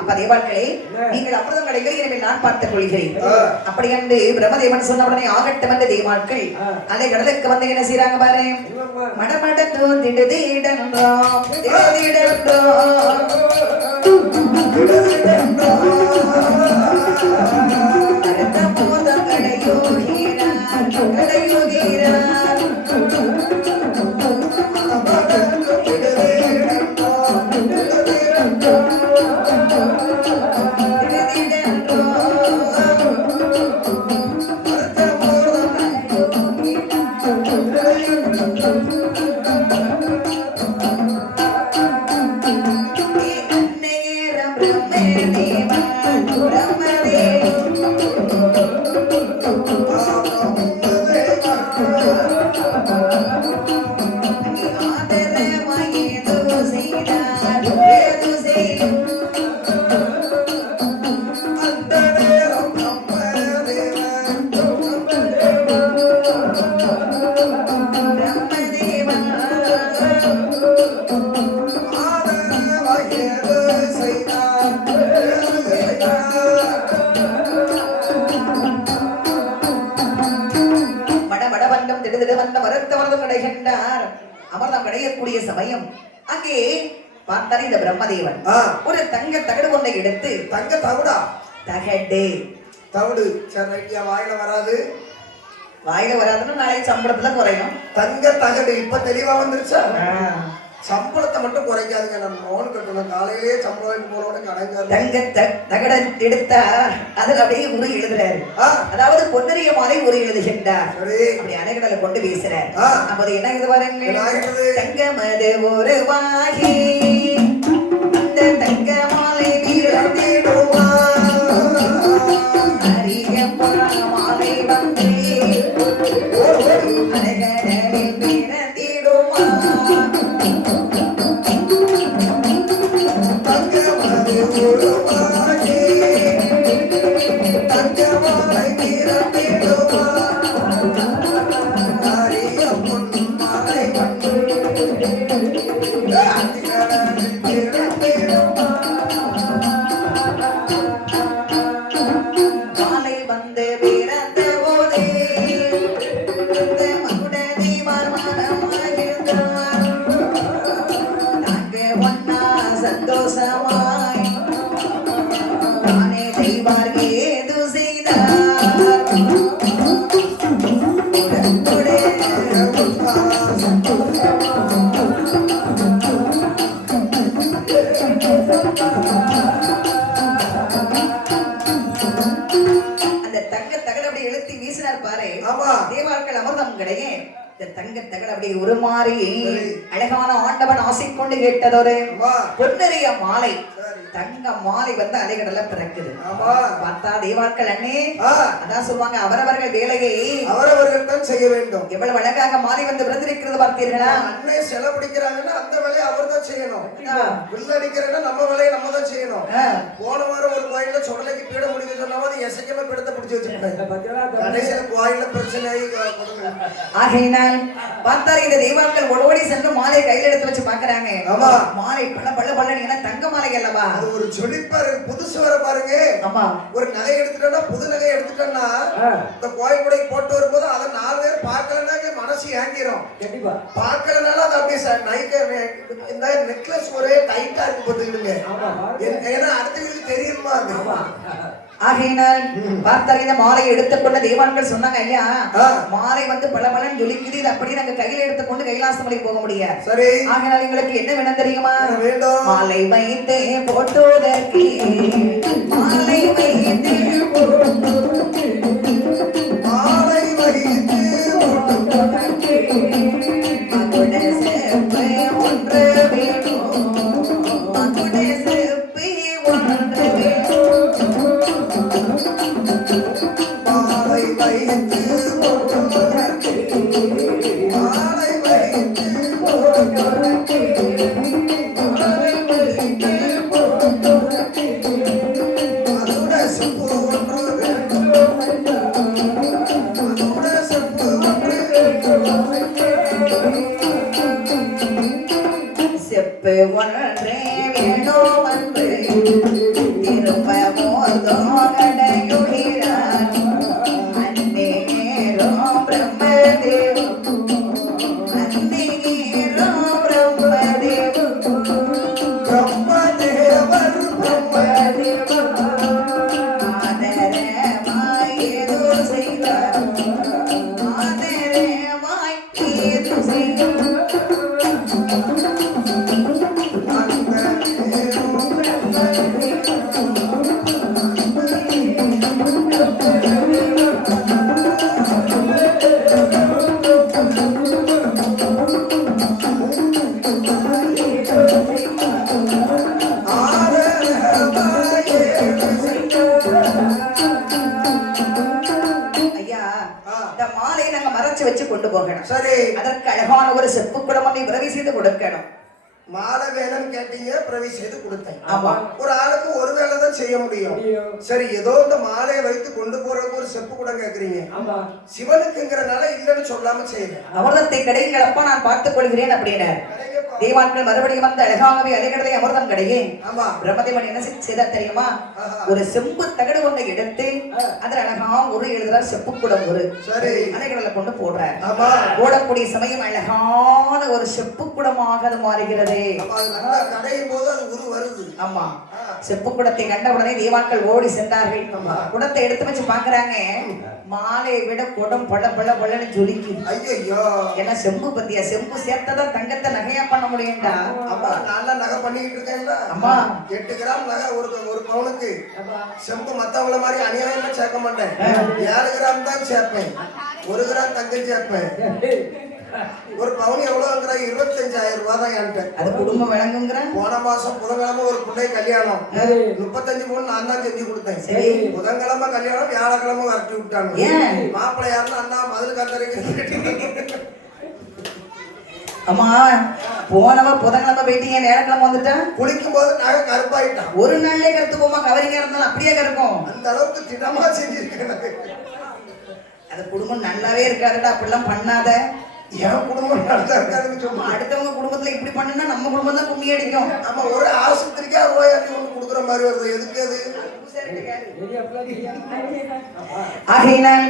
அப்ப தேவாட்களே, நீங்கள் அமிர்தம் கிடைக்க எனவே நான் பார்த்துக் கொள்கிறேன் அப்படி என்று பிரம்மதேவன் சொன்ன உடனே ஆகட்டும் என்ற தேவாட்கள் அலைகடலுக்கு வந்து என்ன செய்யறாங்க பாரு. மடமடத்தோ திடதீடன்றோ திடதீடன்றோ அடுத்த போதம் கடையோகிறார் கடையோகிறார் அமர்தம் கிடையக்கூடிய சமயம் அங்கே பார்த்தாரு இந்த பிரம்மதேவன் ஒரு தங்க தகடு ஒன்றை எடுத்து. தங்க தகுடா? தகடு தவிடு. சரி, வாயில வராது. வாயில வராதுன்னு நாளை சம்பளத்துல குறையும். தங்க தகடு இப்ப தெளிவா வந்துருச்சா? சம்பளத்தை மட்டும் குறைக்காதுங்க. நம்ம லோன் கட்டணும். காலையிலேயே சம்பளம் போனோட கடங்காது. தங்க தகட எடுத்தா அதுல அப்படியே உரு எழுதுறாரு. அதாவது பொன்னரிய மாலை உரு எழுதுகின்றார். அப்படி அணைகடலை கொண்டு வீசுறார். அப்போது என்ன இது பாருங்க. தங்க மது ஒரு வாகி அந்த தங்க மாலை வீரத்திடுவா அரிய மாலை வந்து அணைகடலில் வீரத்திடுவா தேவார்கள் அமிர்தம் கிடையே. இந்த தங்க தகடு அப்படி ஒரு மாறி அழகான ஆண்டவன் ஆசை கொண்டு கேட்டதொரு பொன்னரிய மாலை தங்க மாலை வந்து அலைகடல பிறக்குது. பார்த்தா தேவார்கள் அண்ணே அதான் சொல்லுவாங்க, அவரவர்கள் வேலையை அவரவர்கள் தான் செய்ய வேண்டும். எவ்வளவு அழகாக மாலை வந்து விருந்திருக்கிறது பார்த்தீர்களா? அண்ணே செல பிடிக்கிறாங்கன்னா அந்த வேலையை அவர் தான் செய்யணும். வில்லு அடிக்கிறேன்னா நம்ம வேலையை நம்ம தான் செய்யணும். போன வாரம் ஒரு கோயில்ல சொடலைக்கு பீட முடிக்க சொன்னாவது எசைக்கமா பீடத்தை பிடிச்சி வச்சிருக்காங்க. கடைசியில கோயில்ல பிரச்சனை ஆகையினால் பார்த்தாரு இந்த தெய்வாக்கள் ஓடோடி சென்று மாலை கையில எடுத்து வச்சு பாக்குறாங்க. மாலை பல பல பல ஏன்னா தங்க மாலை அல்லவா? அது ஒரு ஜொலிப்பாரு. புதுசு வர பாருங்க. ஒரு நகை எடுத்துட்டா புது நகை எடுத்துட்டோம்னா இந்த கோயில் கூடைக்கு போட்டு வரும்போது அதை 4 பேர் பார்க்கலன்னா மனசு ஏங்கிரும். கண்டிப்பா பார்க்கலனால அது அப்படியே நைக்க இந்த நெக்லஸ் ஒரே டைட்டா இருக்கு போட்டுக்கிடுங்க. ஏன்னா அடுத்தவங்களுக்கு தெரியுமா அது. ஆகையினால் பார்த்தாரு இந்த மாலையை எடுத்துக்கொண்ட தேவான்கள் சொன்னாங்க, ஐயா மாலை வந்து பல பலன் ஜொலிக்குது, இது அப்படி நாங்க கையில எடுத்துக்கொண்டு கைலாசமலை போக முடியாது. சரி, ஆகையினால் எங்களுக்கு என்ன வேணும் தெரியுமா? மாலை வைத்தே போட்டோதற்கு மாலை வைத்தே மாலை வைத்து போட்டோதற்கு மகுட செப்பை ஒன்று வேணும், மகுட செப்பை ஒன்று வேணும். Super ஐயா இந்த மாலை நாங்க மறைச்சு வச்சு கொண்டு போகணும். சரி, அதற்கு அழகான ஒரு செப்பு குடமனை உதவி செய்து கொடுக்கணும். மாலை வேணும்னு கேட்டீங்க, பிரவி செய்து கொடுத்தேன். ஆமா. ஒரு ஆளுக்கு ஒரு வேலை தான் செய்ய முடியும். சரி, ஏதோ இந்த மாலையை வைத்து கொண்டு போறதுக்கு ஒரு செப்பு கூட கேக்குறீங்க. சிவனுக்குங்கிறனால இல்லைன்னு சொல்லாம செய்யுங்க. அமிர்தத்தை கிடைங்களப்பா நான் பார்த்துக் கொள்கிறேன் அப்படின்னு தேவான்கள் மறுபடியும் வந்து அழகாகவே அலைகடலை அமிர்தம் கிடையே. பிரம்மதேவன் என்ன செய்தார் தெரியுமா? ஒரு செம்பு தகடு ஒன்றை எடுத்து அதில் அழகா ஒரு எழுதுறார், செப்பு குடம் ஒரு அலைகடலை கொண்டு போடுறார். போடக்கூடிய சமயம் அழகான ஒரு செப்பு குடமாக அது மாறுகிறது. ஆமா, செப்பு குடத்தை கண்ட உடனே தேவான்கள் ஓடி சென்றார்கள். குடத்தை எடுத்து வச்சு பாக்குறாங்க, மாலையை விட குடம் பல பல பலன்னு ஜொலிக்குது. ஐயோ, ஏன்னா செம்பு பத்தியா, செம்பு சேர்த்ததான் தங்கத்தை நகையா பண்ண முடியும்டா. அப்பா நல்லா நகை பண்ணிக்கிட்டு இருக்கேன்ல. அம்மா 8 கிராம் நகை ஒரு பவுனுக்கு. செம்பு மத்தவங்கள மாதிரி அநியாயமா சேர்க்க மாட்டேன். 7 கிராம் தான் சேர்ப்பேன். 1 கிராம் தங்கம் சேர்ப்பேன். ஒரு பவுன் எவ்வளவுங்கிற 25,000 ரூபாய் தான் என்கிட்ட. அது குடும்பம் விளங்குங்கிற. போன மாசம் புதன்கிழமை ஒரு பிள்ளை கல்யாணம், 35 பவுன் நான் தான் செஞ்சு கொடுத்தேன். புதன்கிழமை கல்யாணம், வியாழக்கிழமை வரட்டி விட்டாங்க. மாப்பிள்ளை யாருன்னா அண்ணா மதுரை கந்தரைக்கு. அம்மா போனவ புதன்கிழமை போயிட்டீங்க, நேரக்கிழமை வந்துட்டேன். குளிக்கும் போது நகை கருப்பாயிட்டான். ஒரு நாள்லயே கருத்து போமா, கவரிங்க இருந்தாலும் அப்படியே கருக்கும். அந்த அளவுக்கு திடமா செஞ்சிருக்கேன். அது குடும்பம் நல்லாவே இருக்காதுடா, அப்படிலாம் பண்ணாத. என் குடும்பம் நல்லா இருக்காதுன்னு சொன்னா அடுத்தவங்க குடும்பத்துல இப்படி பண்ணுனா நம்ம குடும்பம் தான் கும்மி அடிக்கும். நம்ம ஒரு ஆஸ்பத்திரிக்கா ரோயாட்டி ஒண்ணு கொடுக்குற மாதிரி வருது. எதுக்கு அது? ஆகையினால்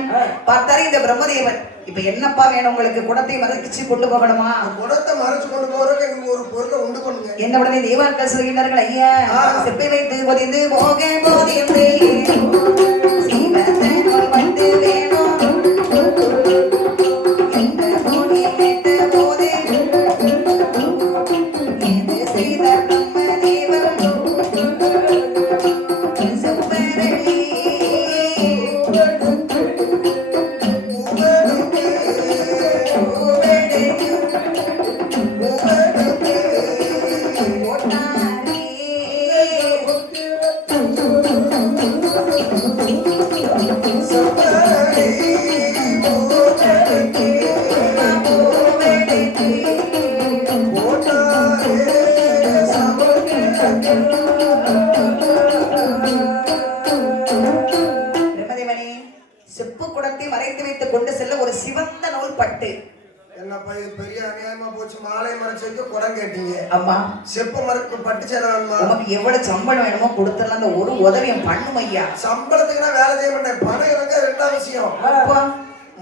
பார்த்தாரு இந்த பிரம்மதேவன், இப்ப என்னப்பா வேணும் உங்களுக்கு? குடத்தை மறைச்சு கொண்டு போகணுமா? குடத்தை மறைச்சு கொண்டு போறதுக்கு எங்களுக்கு ஒரு பொருளை உண்டு பண்ணுங்க. என்ன உடனே தேவான்கள் சொல்கிறார்கள், ஐயா செப்பை வைத்து பொதிந்து போக போதியது சீவத்தனோர் வந்து வேணும் செப்பு குடத்தை மறைத்து வைத்துக் கொண்டு செல்ல ஒரு சிவந்த நூல் பட்டு. என்னப்பா இது பெரிய அநியாயமா போச்சு. மாலை மறைச்சதுக்கு குடம் கேட்டீங்க. அம்மா செப்பு மறைக்கு பட்டு சேலை வேணுமா? உனக்கு எவ்வளவு சம்பளம் வேணுமோ கொடுத்துடலாம். அந்த ஒரு உதவியம் பண்ணும் ஐயா. சம்பளத்துக்கு நான் வேலை செய்ய மாட்டேன். பணம் எனக்கு ரெண்டாம் விஷயம்.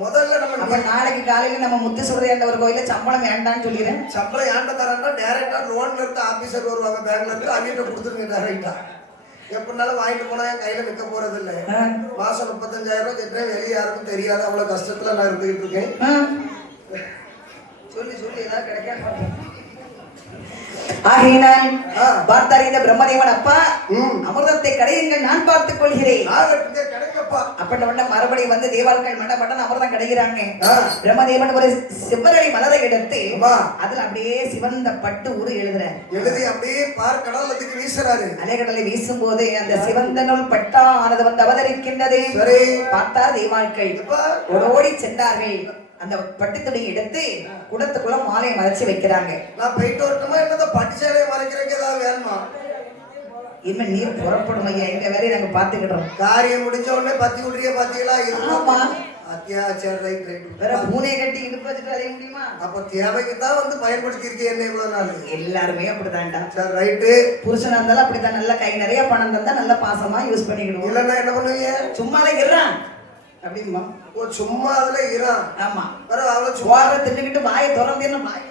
முதல்ல நம்ம நாளைக்கு காலையில நம்ம முத்து சொல்றேன் ஒரு கோயில சம்பளம் வேண்டாம்னு சொல்லிடுறேன். சம்பளம் ஏன்ட்ட தரேன்னா டைரக்டா லோன்ல இருந்து ஆபீசர் வருவாங்க பேங்க்ல இருந்து, அவங்கிட்ட கொடுத்துருங்க டைரக்டா. எப்படினாலும் வாங்கிட்டு போனா என் கையில நிக்க போறது இல்லை. மாசம் 35,000 ரூபாய் கேட்டேன். வெளியே யாருக்கும் தெரியாது. அவ்வளவு கஷ்டத்துல நான் இருந்துகிட்டு இருக்கேன். சொல்லி ஏதாவது கிடைக்காம ஆகையினால் பார்த்தார் இந்த பிரம்மதேவன், அப்பா அமிர்தத்தை கடையுங்கள், நான் பார்த்துக் கொள்கிறேன். அப்படின்ன மறுபடியும் வந்து தேவார்கள் மண்டபட்டன் அமிர்தம் கிடைக்கிறாங்க. பிரம்மதேவன் ஒரு செவ்வரளி மலரை எடுத்து அதுல அப்படியே சிவந்த பட்டு உரு எழுதி அப்படியே பார் கடலுக்கு வீசுறாரு. அலைகடலை வீசும் போது அந்த சிவந்த நூல் பட்டானது வந்து அவதரிக்கின்றது. பார்த்தார் தேவார்கள் ஓடி சென்றார்கள். அந்த பட்டு துணியை எடுத்து குடத்துக்குள்ள மாலையை மறைச்சு வைக்கிறாங்க. நான் போயிட்டு வரட்டுமா? என்னது பட்டு சேலையை மறைக்கிறதுக்கு ஏதாவது வேணுமா? இனிமே நீர் புறப்படும் ஐயா, எங்க வேலையை நாங்க பாத்துக்கிட்டோம். காரியம் முடிஞ்ச உடனே பத்தி விட்றிய பாத்தீங்களா? ஆமா, வேற பூனை கட்டி இடுப்பு வச்சுட்டு அலைய முடியுமா? அப்ப தேவைக்கு தான் வந்து பயன்படுத்தி இருக்கேன் என்ன இவ்வளவு நாள். எல்லாருமே அப்படித்தான்டா. சரி ரைட்டு. புருஷனா இருந்தாலும் அப்படித்தான். நல்ல கை நிறைய பணம் தந்தா நல்ல பாசமா யூஸ் பண்ணிக்கணும். இல்லன்னா என்ன பண்ணுவீங்க? சும்மால இருறான் அப்படிமா. ஓ சும்மா அதுல இறான். ஆமா, வேற அவள சும்மா தின்னுக்கிட்டு வாயை திறந்து வாய்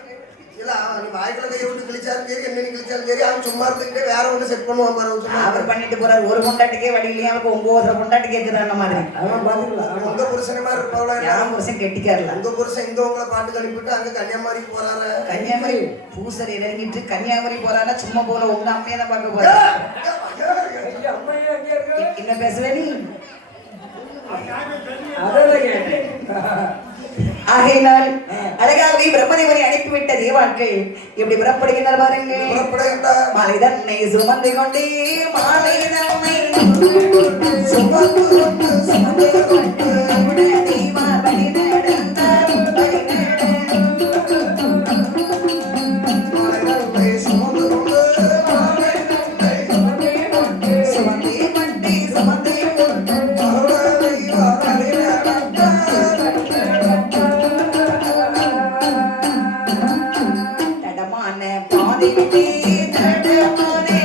இல்ல நீ வாய்க்குள்ள கையை விட்டு கிழிச்சாலும் சரி, என்ன கிழிச்சாலும் சரி, அவன் சும்மா இருந்துக்கிட்டே வேற ஒண்ணு செட் பண்ணுவான் பாரு. அவர் பண்ணிட்டு போறாரு. ஒரு கொண்டாட்டிக்கே வடியிலேயே அவருக்கு 9 கொண்டாட்டி கேட்குறாங்க மாதிரி. உங்க புருஷன மாதிரி இருப்பாங்களா? என் புருஷன் கெட்டிக்காரல. உங்க புருஷன் இங்க உங்களை பாட்டு அனுப்பிட்டு அங்க கன்னியாகுமரி போறாரு. கன்னியாகுமரி பூசரி இறங்கிட்டு கன்னியாகுமரி போறாருன்னா சும்மா போல உங்க அம்மையை தான் பார்க்க போறாரு. என்ன பேசுவே நீ? அதான் கேட்டேன். ஆகையினால் அழகாவே பிரம்மதேவனை அனுப்பிவிட்ட தேவாட்கள் எப்படி புறப்படுகின்றனர் பாருங்கள். புறப்படுகின்றார். மாலை தன்னை சுமந்து கொண்டே மாலை தன்னை சுமந்து கொண்டு சுமந்து கொண்டு உடனே வழி நடந்தார் வழி மாலை சுமந்து கொண்டு மாலை சுமந்தே கொண்டே சுமந்தே கொண்டு மறுபடி வழி நடந்தார். தடமான பாதை விட்டே தடமானே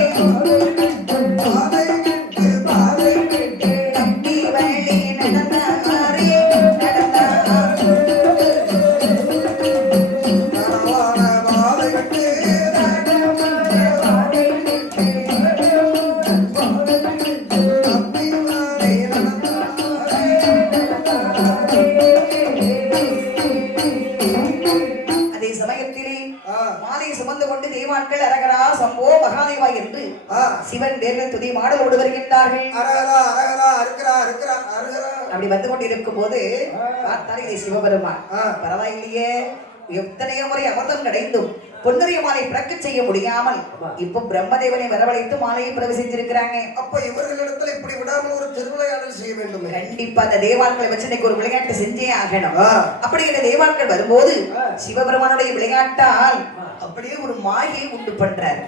பாதை விட்டு பாதை விட்டு தப்பி வழி நடந்தாரே நடந்தார் தரவான பாதை விட்டு தப்பி வழி நடந்தார். அதே சமயத்திலே ஆ. மாலை சுமந்து கொண்டு தேவாட்கள் அரகரா சம்போ மகாதேவா என்று ஆ. சிவன் தேர்தல் துதி மாடலோடு வருகின்றார்கள். அரகரா அரகரா அறுக்கிறா அறுக்கிறா அறுகிறா. அப்படி வந்து கொண்டிருக்கும் போது பார்த்தார் இதை சிவபெருமான். ஆ. பரவாயில்லையே, எத்தனையோ முறை அமிர்தம் கிடைத்தும் பொன்னரிய மாலை பிறக்க செய்ய முடியாமல் இப்ப பிரம்மதேவனை வரவழைத்து மாலையை பிரவேசிச்சிருக்கிறாங்க. அப்ப இவர்களிடத்துல இப்படி விடாமல் ஒரு திருவிளையாடல் செய்ய வேண்டும். கண்டிப்பா அந்த தேவாட்களை வச்சு இன்னைக்கு ஒரு விளையாட்டு செஞ்சே ஆகணும். ஆ. அப்படி இந்த தேவாட்கள் வரும்போது சிவபெருமானுடைய விளையாட்டால் அப்படியே ஒரு மாயை உண்டு பண்றாரு.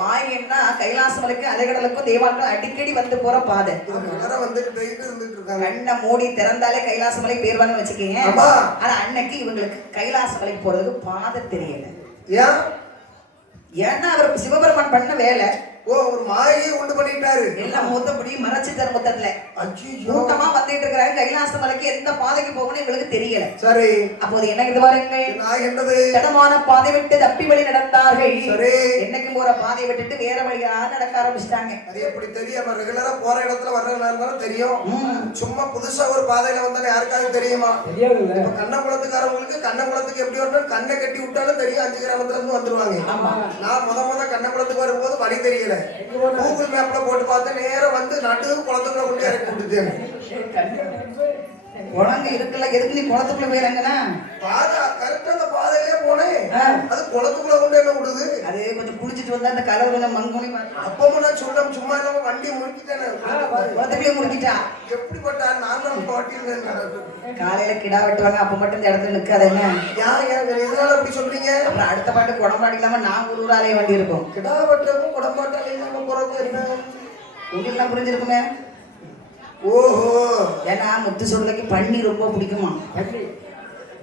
மாயன்னா கைலாசமலைக்கு அலைகடலுக்கும் தேவாட்கள் அடிக்கடி வந்து போற பாதை. எல்லாரும் வந்துட்டு இருந்துட்டு இருக்காங்க. கண்ணை மூடி திறந்தாலே கைலாசமலை பேர்வான்னு வச்சுக்கீங்க. ஆமா. ஆனா அன்னைக்கு இவங்களுக்கு கைலாசமலை போறதுக்கு பாதை தெரியல. ஏன்? ஏன்னா அவர் சிவபெருமான் பண்ண வேலை ஓ, ஒரு மாயையை உண்டு பண்ணிட்டாரு. எல்லாம் மொத்தப்படி மறைச்சு தர மொத்தத்துல அய்யய்யோ. கூட்டமா வந்துட்டு இருக்கிறாங்க. கைலாச மலைக்கு எந்த பாதைக்கு போகணும் இவங்களுக்கு தெரியல. சரி. அப்போது என்ன இது பாருங்கள், நான் என்னது தடமான பாதை விட்டு தப்பி வழி நடந்தார்கள். சரி. என்னைக்கும் போற பாதையை விட்டுட்டு வேற வழியா நடக்க ஆரம்பிச்சிட்டாங்க. அது எப்படி தெரியும்? ரெகுலரா போற இடத்துல வர்றதுனால தெரியும். சும்மா புதுசா ஒரு பாதையில வந்தாலும் யாருக்காவது தெரியுமா? தெரியாதுல்ல. இப்ப கண்ணங்குளத்துக்காரவங்களுக்கு கண்ணங்குளத்துக்கு எப்படி வரணும் கண்ணை கட்டி விட்டாலும் தெரியும். 5 கிராமத்துல இருந்து வந்துருவாங்க. நான் முத கண்ணங்குளத்துக்கு வரும்போது வழி தெரியல. கூகுள் மேப்ல போட்டு பார்த்து நேரா வந்து நடு குளத்துக்குள்ள கொண்டு இறக்கி விட்டுட்டேன். குழந்தை இருக்குல்ல, எதுக்கு நீ குளத்துக்குள்ள போயிறாங்கன்னா பாதை கரெக்டா அந்த பாதையிலே போனேன். அது குளத்துக்குள்ள கொண்டு என்ன விடுது? அது கொஞ்சம் குளிச்சுட்டு வந்தா அந்த கலர் கொஞ்சம் மங்குனி அப்பவும் நான் சொல்ல சும்மா இல்லாம வண்டி முடிக்கிட்டேன். குளத்துக்குள்ளே முடிக்கிட்டா. எப்படிப்பட்ட நானும் பாட்டில் காலையில கிடா வெட்டுவாங்க, அப்ப மட்டும் இந்த இடத்துல நிக்காது. என்ன ஏன் இதனால அப்படி சொல்றீங்க? அப்புறம் அடுத்த பாட்டு குடம்பாடு இல்லாம நான் ஒரு ஊராலே வண்டி இருக்கும். கிடா வெட்டவும் குடம்பாட்டால இல்லாம போறது என்ன? உங்களுக்கு புரிஞ்சிருக்குமே. ஓஹோ. ஏன்னா முத்து சொல்றதுக்கு பண்ணி ரொம்ப பிடிக்குமா.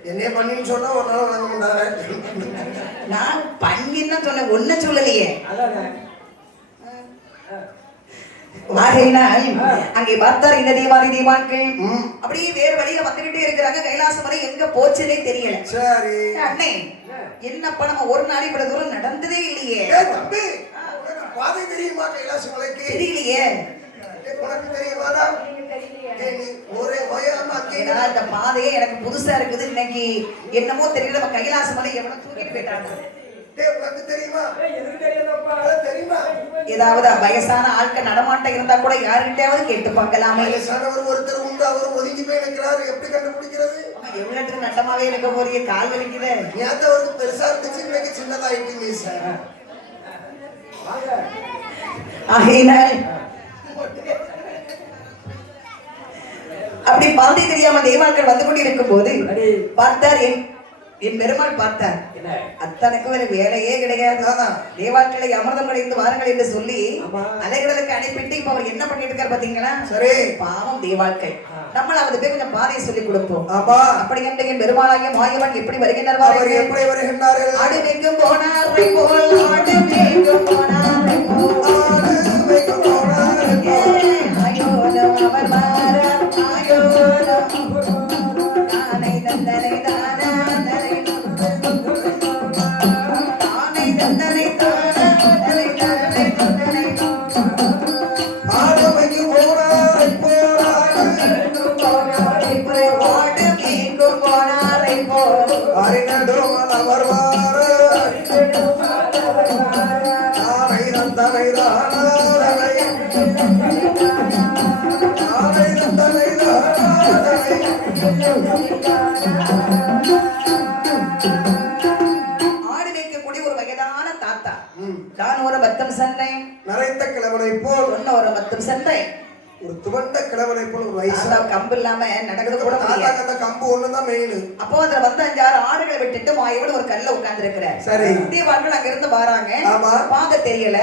என்னைய பண்ணின்னு சொன்னா ஒரு நாள் வழங்க மாட்டாங்க. நான் பண்ணின்னு சொன்னேன், ஒன்ன சொல்லலையே. ஆகையினால் அங்கே பார்த்தார் இந்த தேவாரி தேவான்கள் அப்படியே வேறு வழியில வந்துகிட்டே இருக்கிறாங்க. கைலாசம் வரை எங்க போச்சதே தெரியல. சரி. அண்ணே, என்னப்பா நம்ம ஒரு நாள் இவ்வளவு தூரம் நடந்ததே இல்லையே. தம்பி, உனக்கு பாதை தெரியுமா கைலாச மலைக்கு? தெரியலையே. உனக்கு தெரியுமாடா? நீ ஒரே வயமா இந்த பாதையே எனக்கு புதுசா இருக்குது. இன்னைக்கு என்னமோ தெரியல, நம்ம கைலாச மலை எவ்வளவு தூக்கிட்டு போயிட்டாங்க. உனக்கு தெரியுமா? தெரியுமா? ஏதாவது வயசான ஆட்கள் நடமாட்டம் இருந்தா கூட யாருக்கிட்டையாவது கேட்டு பார்க்கலாமே. வயசானவர் ஒருத்தர் உண்டு, அவர் ஒதுங்கி போய் நிற்கிறாரு. எப்படி கண்டுபிடிக்கிறது? எவ்வளவு நட்டமாவே இருக்க போறீங்க, கால் வலிக்குது. நேத்து அவருக்கு பெருசா இருந்துச்சு, இன்னைக்கு சின்னதாயிட்டு சார். ஆகையினால் அப்படி பாதை தெரியாம தேவாக்கள் வந்து கொண்டு இருக்கும் போது பார்த்தார், என் பெருமாள் பார்த்தார். அத்தனைக்கு ஒரு வேலையே கிடையாது. தேவாக்களை அமிர்தம் கிடைத்து வாருங்கள் என்று சொல்லி அலைகளுக்கு அனுப்பிட்டு இப்ப அவர் என்ன பண்ணிட்டு இருக்காரு பாத்தீங்களா? சரி, பாவம் தேவாக்கள். நம்மளாவது போய் கொஞ்சம் பாதையை சொல்லி கொடுப்போம். அப்படி என்று என் பெருமாளாகிய மாயவன் எப்படி வருகின்றார்? எப்படி வருகின்றார்கள்? ஆடு வைக்கும் போனாரை போல், ஆடு வைக்கும் போனாரை போல், ஆடு வைக்கும் போனாரை போல், ஆயோனம் அவர் மாற ஆயோனம் தானை தந்தனை தானா தனை தானை தந்தனை தானா தனை தானை தந்தனை ஆடு வைக்கும் போனாரை போல், போனாரை போல், ஆடு வைக்கும் போனாரை போல், அறிநடும் அவர் மாற தானை தந்தனை தானா தனை தானை தந்தனை தானா ஆடு மேய்க்கக்கூடிய ஒரு வயதான தாத்தா. நான் ஒரு பத்தம் சண்டை, நரைத்த கிழவனை போல் ஒன்னு ஒரு பத்தம் சண்டை. ஒரு துவண்ட கிழவனை போல் ஒரு வயசு தாத்தா கம்பு இல்லாம நடக்கிறது கூட முடியாது. தாத்தாக்கு அந்த கம்பு ஒண்ணுதான் மெயின். அப்போ அதுல வந்து 5-6 ஆடுகளை விட்டுட்டு மாயவன் ஒரு கல்ல உட்கார்ந்து இருக்கிறார். சரி. தீவார்கள் அங்க இருந்து வராங்க. ஆமா. பாக்க தெரியல.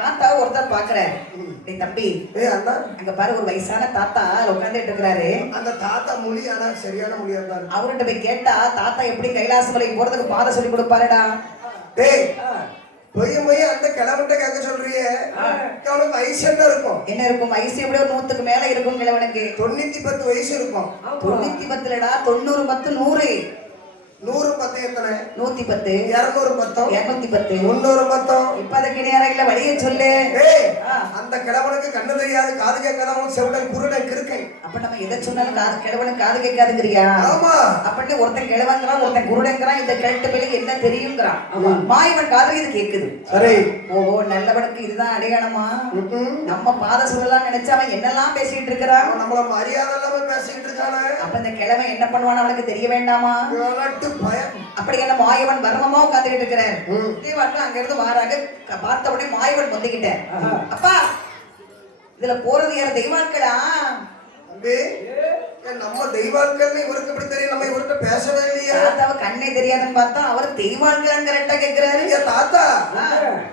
தாத்தா ஒருத்தர் பாக்குறாரு. டேய் தம்பி, அண்ணா அங்க பாரு ஒரு வயசான தாத்தா உட்கார்ந்துட்டு இருக்கிறாரு. அந்த தாத்தா மொழி ஆனா சரியான மொழியா இருந்தாரு. அவர்கிட்ட போய் கேட்டா தாத்தா எப்படி கைலாச மலைக்கு போறதுக்கு பாதை சொல்லி கொடுப்பாருடா. டேய் பொய்ய அந்த கிழவன்ட்ட கேட்க சொல்றியே, அவனுக்கு வயசு என்ன இருக்கும்? என்ன இருக்கும்? வயசு எப்படியோ 100க்கு மேல இருக்கும் கிழவனுக்கு. 910 வயசு இருக்கும். 910லடா, 90 10 100. 100 10 எத்தனை? 110 200 10 210 300 10. இப்ப அதுக்கு நேரம் இல்ல, வழியை சொல்லு. ஏய் அந்த கிழவனுக்கு கண்ணு தெரியாது, காது கேட்காதவன், செவிடன் குருடன் கிறுக்கன். அப்ப நம்ம எதை சொன்னாலும் காது கிழவனுக்கு காது கேட்காதுங்கிறியா? ஆமா. அப்படின்னு ஒருத்தன் கிழவங்கிறான், ஒருத்தன் குருடங்கிறான். இந்த கேட்டு பேரு என்ன தெரியுங்கிறான். மாயவன் காதுல இது கேக்குது. சரி. ஓஹோ, நல்லவனுக்கு இதுதான் அடையாளமா? நம்ம பாத சொல்லலாம் நினைச்சா அவன் என்னெல்லாம் பேசிட்டு இருக்கிறான். நம்மள மரியாதை இல்லாம பேசிட்டு இருக்கானே. அப்ப இந்த கிழவன் என்ன பண்ணுவான் அவனுக்கு தெரிய வேண்டாமா? அப்படி என்ன மாயவன் வர்மமா உட்கார்ந்துட்டு இருக்கிறார். தேவாட்கள் அங்க இருந்து வாராங்க. பார்த்த உடனே மாயவன் வந்துகிட்டார். அப்பா இதுல போறது யார்? தெய்வாட்களா? நம்ம தெய்வாட்கள் இவருக்கு எப்படி தெரியும்? நம்ம இவர்கிட்ட பேசவே இல்லையா? தாத்தாவை கண்ணே தெரியாதுன்னு பார்த்தா அவர் தெய்வாட்கள் கரெக்டா கேட்கிறாரு. தாத்தா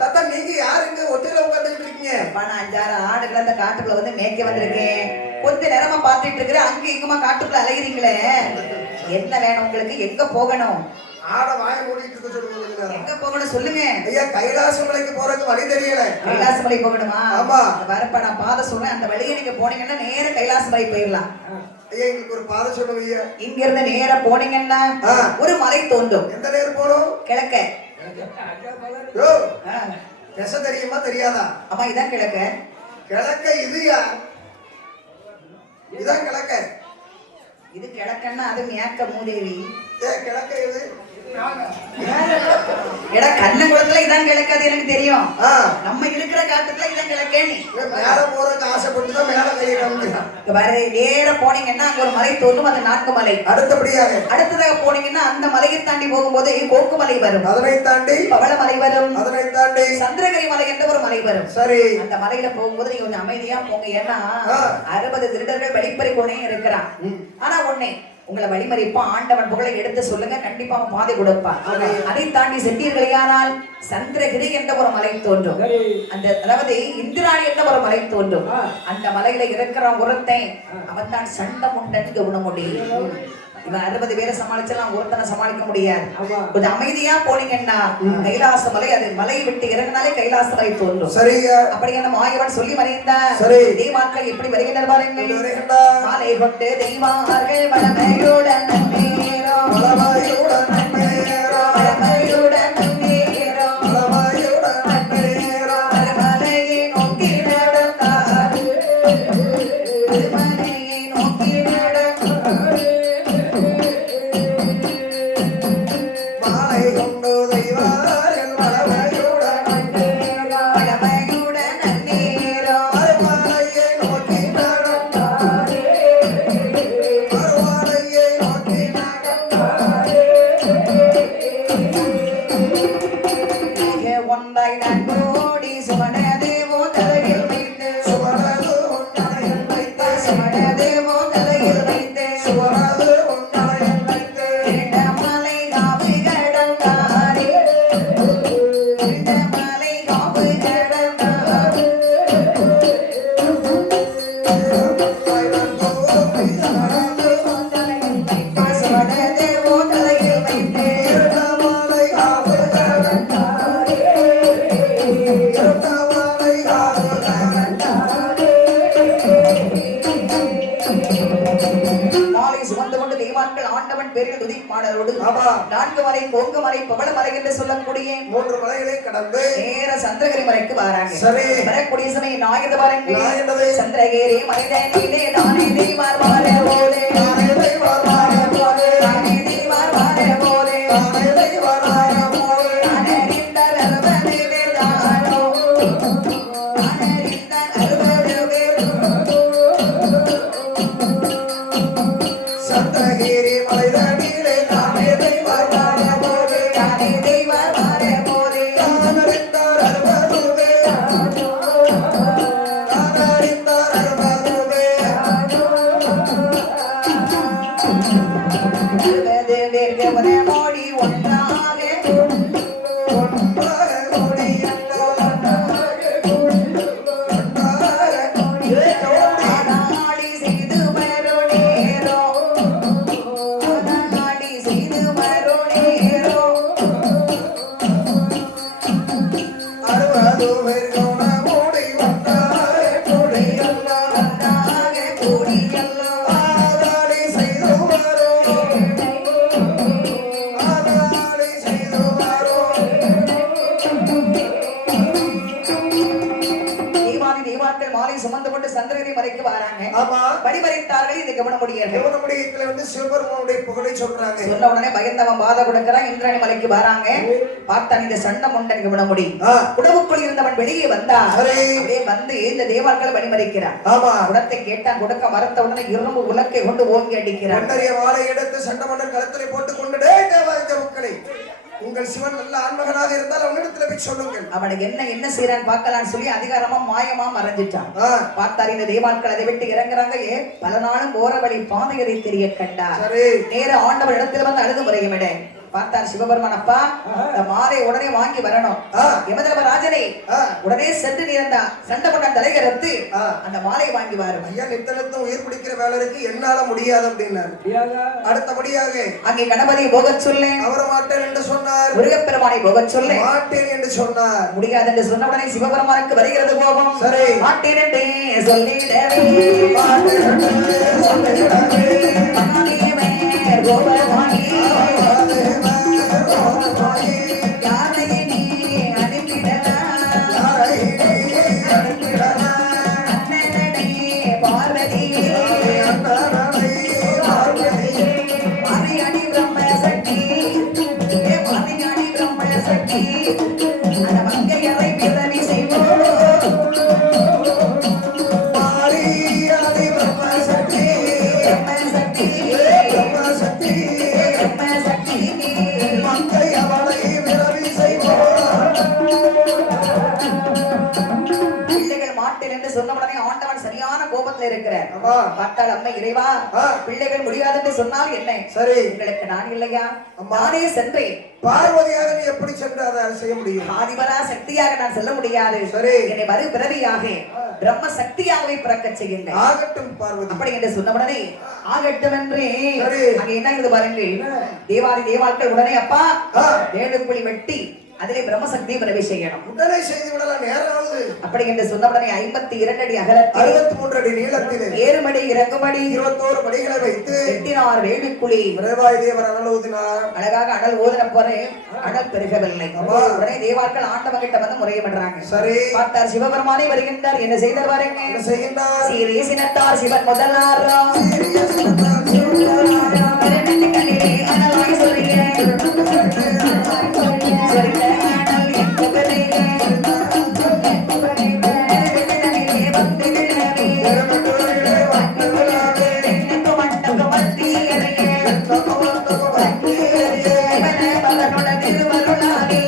தாத்தா நீங்க யாருங்க ஒத்தையில உட்காந்துட்டு இருக்கீங்க? நான் 5-6 ஆடுகள் அந்த காட்டுக்குள்ள வந்து மேய்க்க வந்திருக்கேன். கொஞ்ச நேரமா பாத்துட்டு இருக்கிறேன். அங்க எங்கமா காட்டுக்குள்ள அலைகிறீங்களே, என்ன வேணும் உங்களுக்கு? எங்க போகணும்? ஆட வாய மூடிட்டு இருக்க சொல்லுங்க. எங்க போகணும் சொல்லுங்க. ஐயா கைலாச மலைக்கு போறதுக்கு வழி தெரியல. கைலாச மலை போகணுமா? ஆமா. வரப்ப நான் பாதை சொல்றேன், அந்த வழியை நீங்க போனீங்கன்னா நேர கைலாச மலை போயிடலாம். ஐயா எங்களுக்கு ஒரு பாதை சொல்லுங்க ஐயா. இங்க இருந்து நேர போனீங்கன்னா ஒரு மலை தோன்றும். எந்த நேரம் போகணும்? கிழக்க. யோ பேச தெரியுமா தெரியாதா? ஆமா, இதான் கிழக்க. கிழக்க இதுயா? இதான் கிழக்க. இது கிழக்கன்னா அது மேற்க மூதேவி. கிழக்க இது எடா கண்ணங்குளத்துல இதான் கிழக்காது எனக்கு தெரியும். நம்ம இருக்கிற காட்டுல இதான் கிழக்கேன்னு மேல போறதுக்கு ஆசைப்பட்டுதான் மேல கையை காமிக்கிறான். நேர போனீங்கன்னா அங்க ஒரு மலை தோன்றும், அது நான்கு மலை. அடுத்ததாக போனீங்கன்னா அந்த மலையை தாண்டி போகும்போது கோக்கு மலை வரும். அதனை தாண்டி பவள மலை வரும். அதனை தாண்டி சந்திரகிரி மலை என்ற ஒரு மலை வரும். சரி. அந்த மலையில போகும்போது நீங்க கொஞ்சம் அமைதியா போங்க. ஏன்னா 60 திருடர்கள் வெளிப்பறி கொண்டே இருக்கிறான். ஆனா ஒண்ணே, உங்களை வழிமறிப்பா ஆண்டவன் புகழை எடுத்து சொல்லுங்க, கண்டிப்பா பாதை கொடுப்பான். அதை தாண்டி சென்றீர்களேயானால் சந்திரகிரி என்ற ஒரு மலை தோன்றும். அந்த அதாவது இந்திராணி என்ற ஒரு மலை தோன்றும். அந்த மலையில இருக்கிற ஒருத்தன் அவன் தான் சண்டமுண்டன் கவுனமுடி. இவன் 60 பேரை சமாளிச்சலாம், ஒருத்தனை சமாளிக்க முடியாது. கொஞ்சம் அமைதியா போனீங்கன்னா கைலாச மலை, அது மலையை விட்டு இறங்கினாலே கைலாச மலை தோன்றும். சரியா? அப்படி என்ன மாயவன் சொல்லி மறைந்தார். தெய்வாக்கள் எப்படி வருகின்றனர் பாருங்கள். மாலை கொண்டு தெய்வார்கள் வளமையுடன் நேரம், வளமையுடன் நேரம், வளமையுடன் நேரம், வளமையுடன் நேரம், மலையை நோக்கி நடந்தார், மலையை நோக்கி நடந்தார். மாலை கொண்டு தெய்வார்கள் வளமையுடன் நேரம், வளமையுடன் நேரம், மலையை நோக்கி நடந்தார், மலையை நோக்கி நடந்தார். ஒன்றாய் நன்கோடி சுமணதேவோ தலையில் வைத்து, சுவனது உன்னையில் வைத்து, சுமணதேவோ தலையில் வைத்து, சுவனது உன்னையில் வைத்து, மலை காவு கடந்தாரே, மலை காவு கடந்தாரே, சுமணதேவோ தலையில் வைத்து, மலை காவு கடந்தாரே, மலை காவு கடந்தாரே. மாலை சுமந்து கொண்டு தெய்வான்கள் ஆண்டவன் பேரில் துதிப்பாடலோடு ஆமா. 4 மலை, கோங்கு மலை, பவள மலை என்று சொல்லக்கூடிய 3 மலைகளை கடந்து நேர சந்திரகிரி மலைக்கு வராங்க. சரி. வரக்கூடிய சமயம் நாயது பாருங்க. நாயனது. சந்திரகிரி மலைதனிலே தானே தெய்வார் வார போலே, தானே தெய்வார் வார போலே, தானே தெய்வார் வார போலே, தானே தெய்வார் வார போலே, தானறிந்தார் 60 பேர் தானோ, தானறிந்தார் 60 பேர். சீரி மலைதடியிலே தானே தெய்வம் வாழ போதே தானே தெய்வம் வாழ போதே தானறிந்தார் அருமதுவே தானறிந்தார் அருமதுவே அறுபது பேர்கள் மோடி ஒன்றாக ஒன்றாக கூடி ஆனாடி செய்து வரும் நேரம் ஆனாடி செய்து வரும் நேரம் அறுபது பேர்கள் மூடி ஒன்றாக கூடி ஒன்றாக கூடியெல்லாம் ஆதாடி செய்து வரும் ஆதாடி செய்து வரும் தேவாதி தேவாக்கள் மாலை சுமந்து கொண்டு சந்திரகிரி மலைக்கு வராங்க ஆமா வழிமறித்தார்கள் இதை கவன முடியாது தேவனுடைய வந்து சிவபெருமானுடைய புகழை சொல்றாங்க சொன்ன உடனே பயந்தவன் பாத கொடுக்கறான் இந்திராணி மலைக்கு வராங்க பார்த்தான் இந்த சண்டை முண்டன் கவன முடி குடவுக்குள் இருந்தவன் வெளியே வந்தா சரி. அப்படியே வந்து இந்த தேவாக்கள் வழிமறிக்கிறான் ஆமா குடத்தை கேட்டான் கொடுக்க மறத்த உடனே இரும்பு உலக்கை கொண்டு ஓங்கி அடிக்கிறான் பொன்னரிய வாளை எடுத்து சண்டமன்னன் களத்திலே போட்டுக் கொண்டு டேய் தேவாதி மக்களை உங்கள் சிவன் நல்ல ஆண்மகனாக இருந்தால் அவனிடத்துல போய் சொல்லுங்கள் அவனுக்கு என்ன செய்யறான்னு பார்க்கலான்னு சொல்லி அதிகாரமா மாயமா மறைஞ்சிட்டான் பார்த்தார் இந்த தேவாக்கள் அதை விட்டு இறங்குறாங்க பல நாளும் போற வழி பாதையதை தெரிய கண்டார் சரி நேர ஆண்டவர் இடத்துல வந்து அழுது முறையுமிட பார்த்தார் சிவபெருமான் அப்பா இந்த மாலை உடனே வாங்கி வரணும் யமதர்மராஜனே உடனே சென்று நீரண்டா சண்டை கொண்ட தலைகரத்து அந்த மாலை வாங்கி வரும் ஐயா நித்தனத்தும் உயிர் பிடிக்கிற வேலை இருக்கு என்னால முடியாது அப்படின்னாரு அடுத்தபடியாக அங்கே கணபதியை போகச் சொல்ல அவர மாட்டேன் என்று சொன்னார் முருகப்பெருமானை போகச் சொல்ல மாட்டேன் என்று சொன்னார் முடியாது என்று சொன்ன உடனே சிவபெருமானுக்கு வருகிறது கோபம் சரி மாட்டேன் என்றே சொல்லிடவே மாட்டேன் என்று சொல்லிடவே மகாதேவே கோபமாகி யாரை நீ அனுப்பிடலாம் அண்ணனடே பார்வதியே மாரியாணி பிரம்ம சக்தி மாரியாணி பிரம்ம சக்தி அந்த மங்கையரை பிறவி செய்வோம் மாரியாணி பிரம்ம சக்தி பிரம்ம சக்தி பிரம்ம சக்தி பிரம்ம சக்தி மங்கை அவளை விரவி செய்வோம் பிள்ளைகள் மாட்டேன் என்று சொன்ன உடனே ஆண்டவன் சரியான கோபத்துல இருக்கிறார் ஆமா பார்த்தால் அம்மை இறைவா பிள்ளைகள் முடியாது என்று சொன்னால் என்ன சரி உங்களுக்கு நான் இல்லையா நானே சென்றேன் பார்வதியாக நீ எப்படி சென்று அதை செய்ய முடியும் ஆதிபரா சக்தியாக நான் செல்ல முடியாது சரி. என்னை மறு பிறவியாக பிரம்ம சக்தியாகவே பிறக்க செய்கின்றேன் ஆகட்டும் பார்வதி அப்படி என்று சொன்ன உடனே ஆகட்டும் என்று சரி. அங்க என்ன இருக்குது பாருங்கள் தேவாதி தேவாக்கள் உடனே அப்பா வேலுக்குழி வெட்டி அதிலே பிரம்மசக்தியை பிறவி செய்யணும் உடனே செய்து விடலாம் நேரம் ஆகுது அப்படி என்று சொன்ன உடனே 52 அடி அகலத்தில் 63 அடி நீளத்திலே ஏறுமடி இறங்குமடி 21 படிகளை வைத்து வெட்டினார் வேள்விக்குழி விரைவாய் தேவர் அனல் ஊதினார் அழகாக அனல் ஓதின போறே அனல் பெருகவில்லை உடனே தேவார்கள் ஆண்டவங்கிட்ட வந்து முறையிடுறாங்க சரி பார்த்தார் சிவபெருமானே வருகின்றார் என்ன செய்தார் பாருங்க என்ன செய்கின்றார் சீரே சினத்தார் சிவன் முதலாரா சீரிய சினத்தார் சிவபெருமான் இரண்டு கண்ணிலே அனலாய் சொல்லிய சொல்லிய அனல் என் புகழிலே வந்து விழவே என்னக்கு மண்டக்கு மத்தியறையே பகனோட திருவருளாலே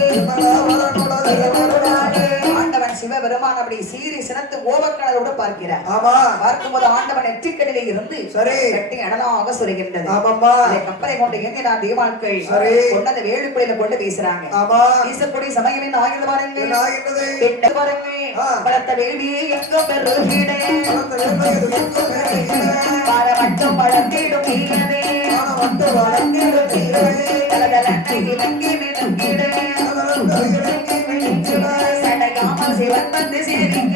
ஆண்டவன் சிவபெருமான் அப்படி சீறி சினத்து கோபக்கடலோடு பார்க்கிறார் ஆமா பார்க்கும்போது ஆண்டவன் நெற்றிக்கடிலே இருந்து சரி கட்டி அடலாக சொல்கின்றது ஆமாம்மா அதை கப்பலை கொண்டு ஏந்தினார் தேவாட்கள் சரி. கொண்டு அந்த வேலுக்குழியில கொண்டு வீசுறாங்க ஆமா வீசக்கூடிய சமயம் என்ன ஆகிறது பாருங்க என்ன ஆகின்றது கெட்ட பாருங்க பலத்த வேள்வியை எங்க பெருகிடே பலத்த வேள்வியை எங்க பெருகிடே பாரமட்டம் வளர்த்திடும் தீரவே பாரமட்டம் வளர்த்திடும் தீரவே கலகலன்னை இலங்கி மினுக்கிடே சடையாமல் சிவன் வந்து சேரிங்க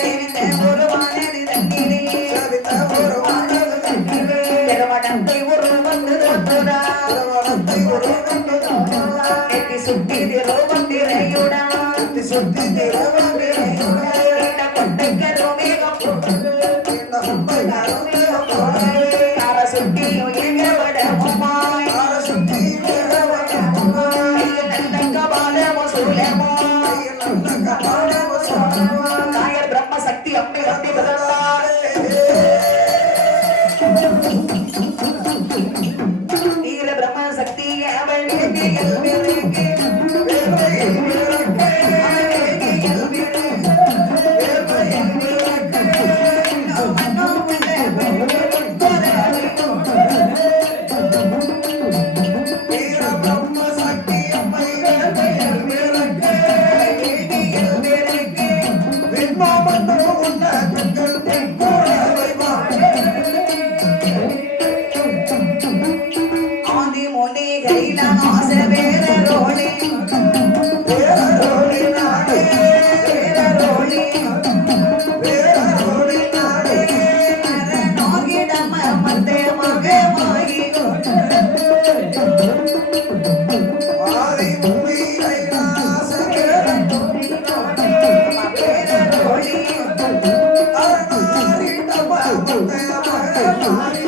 சேவித்த ஒரு வானது தங்கிலே பெருமடத்தை ஒரு வந்து தோன்றுடா எட்டி சுட்டி திரோ வந்திரையுடா சுத்தி கொட்டைக்கரோ மேகம் கார சுட்டியோ எங்கவடமுமாய் நல்ல கபாலமோ சூலமோ நாயர் பிரம்ம சக்தி அம்மை அம்பி வீர பிரம்ம சக்தி அவள் வேங்கையில் விளக்கு. வேங்கையில் விளக்கு. வேங்கையில் விளக்கு. வேங்கையில் விளக்கு. மன்னோ உள்ள வீர பிரம்ம சக்தி அம்மை வேங்கையில் விளக்கு. வேங்கையில் விளக்கு. விண்ணோ மன்னோ உள்ள தங்கள் தென்கோடவை வாழ. ஆதி மொழி கைலாச வேரரோளி. வேரரோளி நாடே. வேரரோளி. வேரரோளி நாடே. நரநாகிடம மத்தே மகமாயி. ஆதி மொழி கைலாச வேரரோளி. வேரரோளி. நரநாகிடம மத்தே மகமாயி.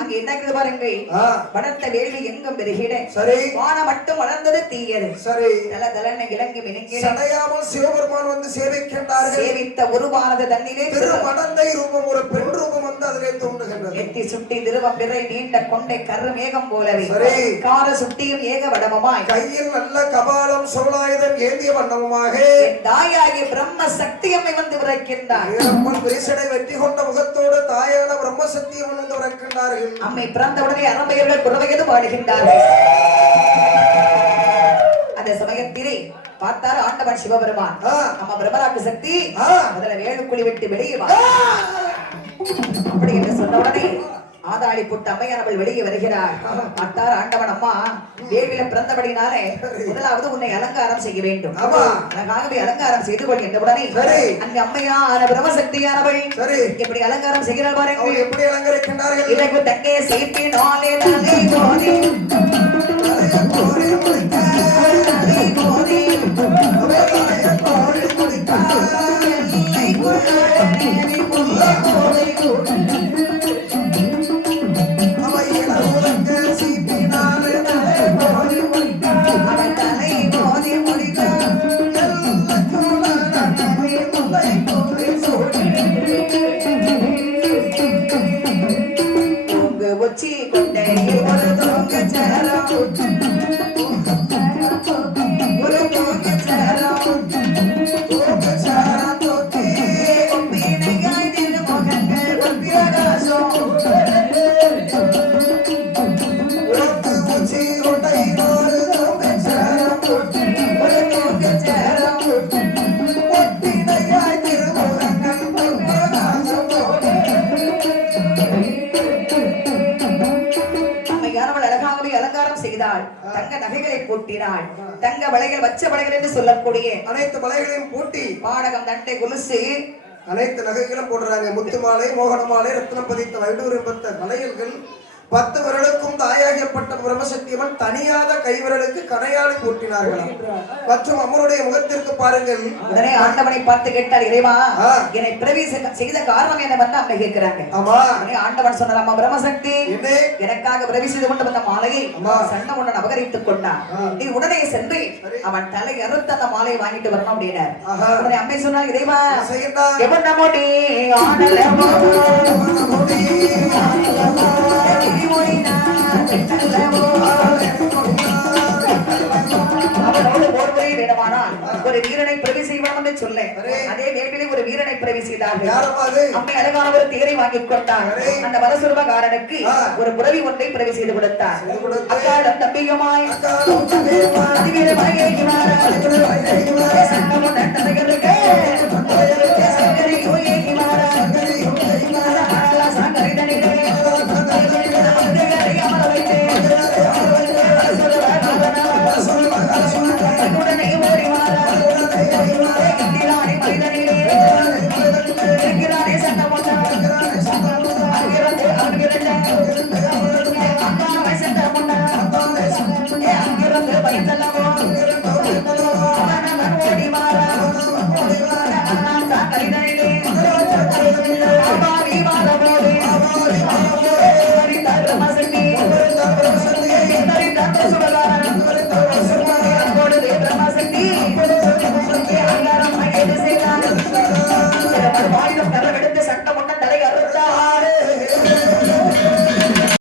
அங்க என்ன இருக்குது பாருங்க. வளர்த்த வேள்வி எங்கும் பெருகிட. சரி. வானம் மட்டும் வளர்ந்தது தீயது. சரி. நல்ல தலனை இலங்கை மினுங்கிட. சடையாமல் சிவபெருமான் வந்து சேவிக்கின்றார்கள். சேவித்த உருவானது தன்னிலே திருமடந்தை ரூபம் ஒரு பெண் ரூபம் வந்து அதிலே தோன்றுகின்றது. எத்தி சுட்டி திருவம் பிறை நீண்ட கொண்டை கரு மேகம் போலவே. சரி. கார சுட்டியும் ஏக வடமுமாய். கையில் நல்ல கபாலம் சோழாயுதம் ஏந்திய வண்ணமுமாக என் தாயாகிய பிரம்ம சக்தியம்மை வந்து விரைக்கின்றார். வீரப்பன் விரிசடை வெற்றி கொண்ட முகத்தோடு தாயான பிரம்ம சக்தியம் வந்து உரைக்கின்றார்கள். அம்மை பிறந்தவுடனே அரம்பையர்கள் குறவையது பாடுகின்றார்கள். அந்த சமயத்திலே பார்த்தார் ஆண்டவன் சிவபெருமான். அம்மா பிரம்மராக்கு சக்தி முதல்ல வேலுக்குழி விட்டு வெளியே வா அப்படி என்று சொன்ன உடனே ஆதாளி போட்டு அம்மையானவள் வெளியே வருகிறார். பார்த்தார் ஆண்டவன் அம்மா வேள்வியில பிறந்தபடினாலே முதலாவது உன்னை அலங்காரம் செய்ய வேண்டும். அழகாகவே அலங்காரம் செய்து கொள் என்ற உடனே அங்கு அம்மையான பிரம்மசக்தியானவள் எப்படி அலங்காரம் செய்கிறார் பாருங்க. எப்படி அலங்கரிக்கின்றார்கள். இலகு தங்கே செய்தி நாளே தலை போதே உச்சி கொண்டே ஒரு தோங்க சேரம் ஒரு தோங்க சேரம் தோங்க சேரம் தோக்கி ஒப்பினையாய் திருமுகங்கள் ஒப்பிரகாசம் உச்சி கொண்டை ஒரு தோங்க சேரம் ஒரு தோங்க சேரம் ஒப்பினையாய் திருமுகங்கள் ஒப்பிரகாசம் அலங்காரம் செய்தாள். தங்க நகைகளை பூட்டினாள். தங்க வளைகள் வச்ச வளைகள் என்று சொல்லக்கூடிய அனைத்து வளைகளையும் பூட்டி பாடகம் தண்டை கொலுசு அனைத்து நகைகளும் போடுறாங்க. முத்து மாலை, மோகன மாலை, ரத்னம் பதித்த வைடூர் வளையல்கள் 10 விரலுக்கும் தாயாகப்பட்ட பிரம்மசக்தியவன் தனியாத கைவிரலுக்கு கணையாளி பூட்டினார்களாம். மற்றும் அம்மனுடைய முகத்திற்கு பாருங்கள். உடனே ஆண்டவனை பார்த்து கேட்டார், இறைவா என்னை பிறவி செய்த காரணம் என்ன வந்து அம்மை கேட்கிறாங்க. ஆண்டவன் சொன்னார், அம்மா பிரம்மசக்தி எனக்காக பிறவி செய்து கொண்டு வந்த மாலையை சண்டை உடன் அபகரித்துக் கொண்டான். நீ உடனே சென்று அவன் தலை அறுத்து அந்த மாலையை வாங்கிட்டு வரணும் அப்படின்னார். உடனே அம்மை சொன்னார், இறைவா எவன் நம்மோடி ஆடலமோ ஒரு வீரனை பிரவி செய்வான் என்று சொல்ல அதே வேண்டிலே ஒரு வீரனை பிரவி செய்தார்கள். அம்மை அழகான ஒரு தேரை வாங்கிக் கொண்டார். அந்த வரசுரபகாரனுக்கு ஒரு புறவி ஒன்றை பிரவி செய்து கொடுத்தார். அக்காலம் தம்பியுமாய் சண்டை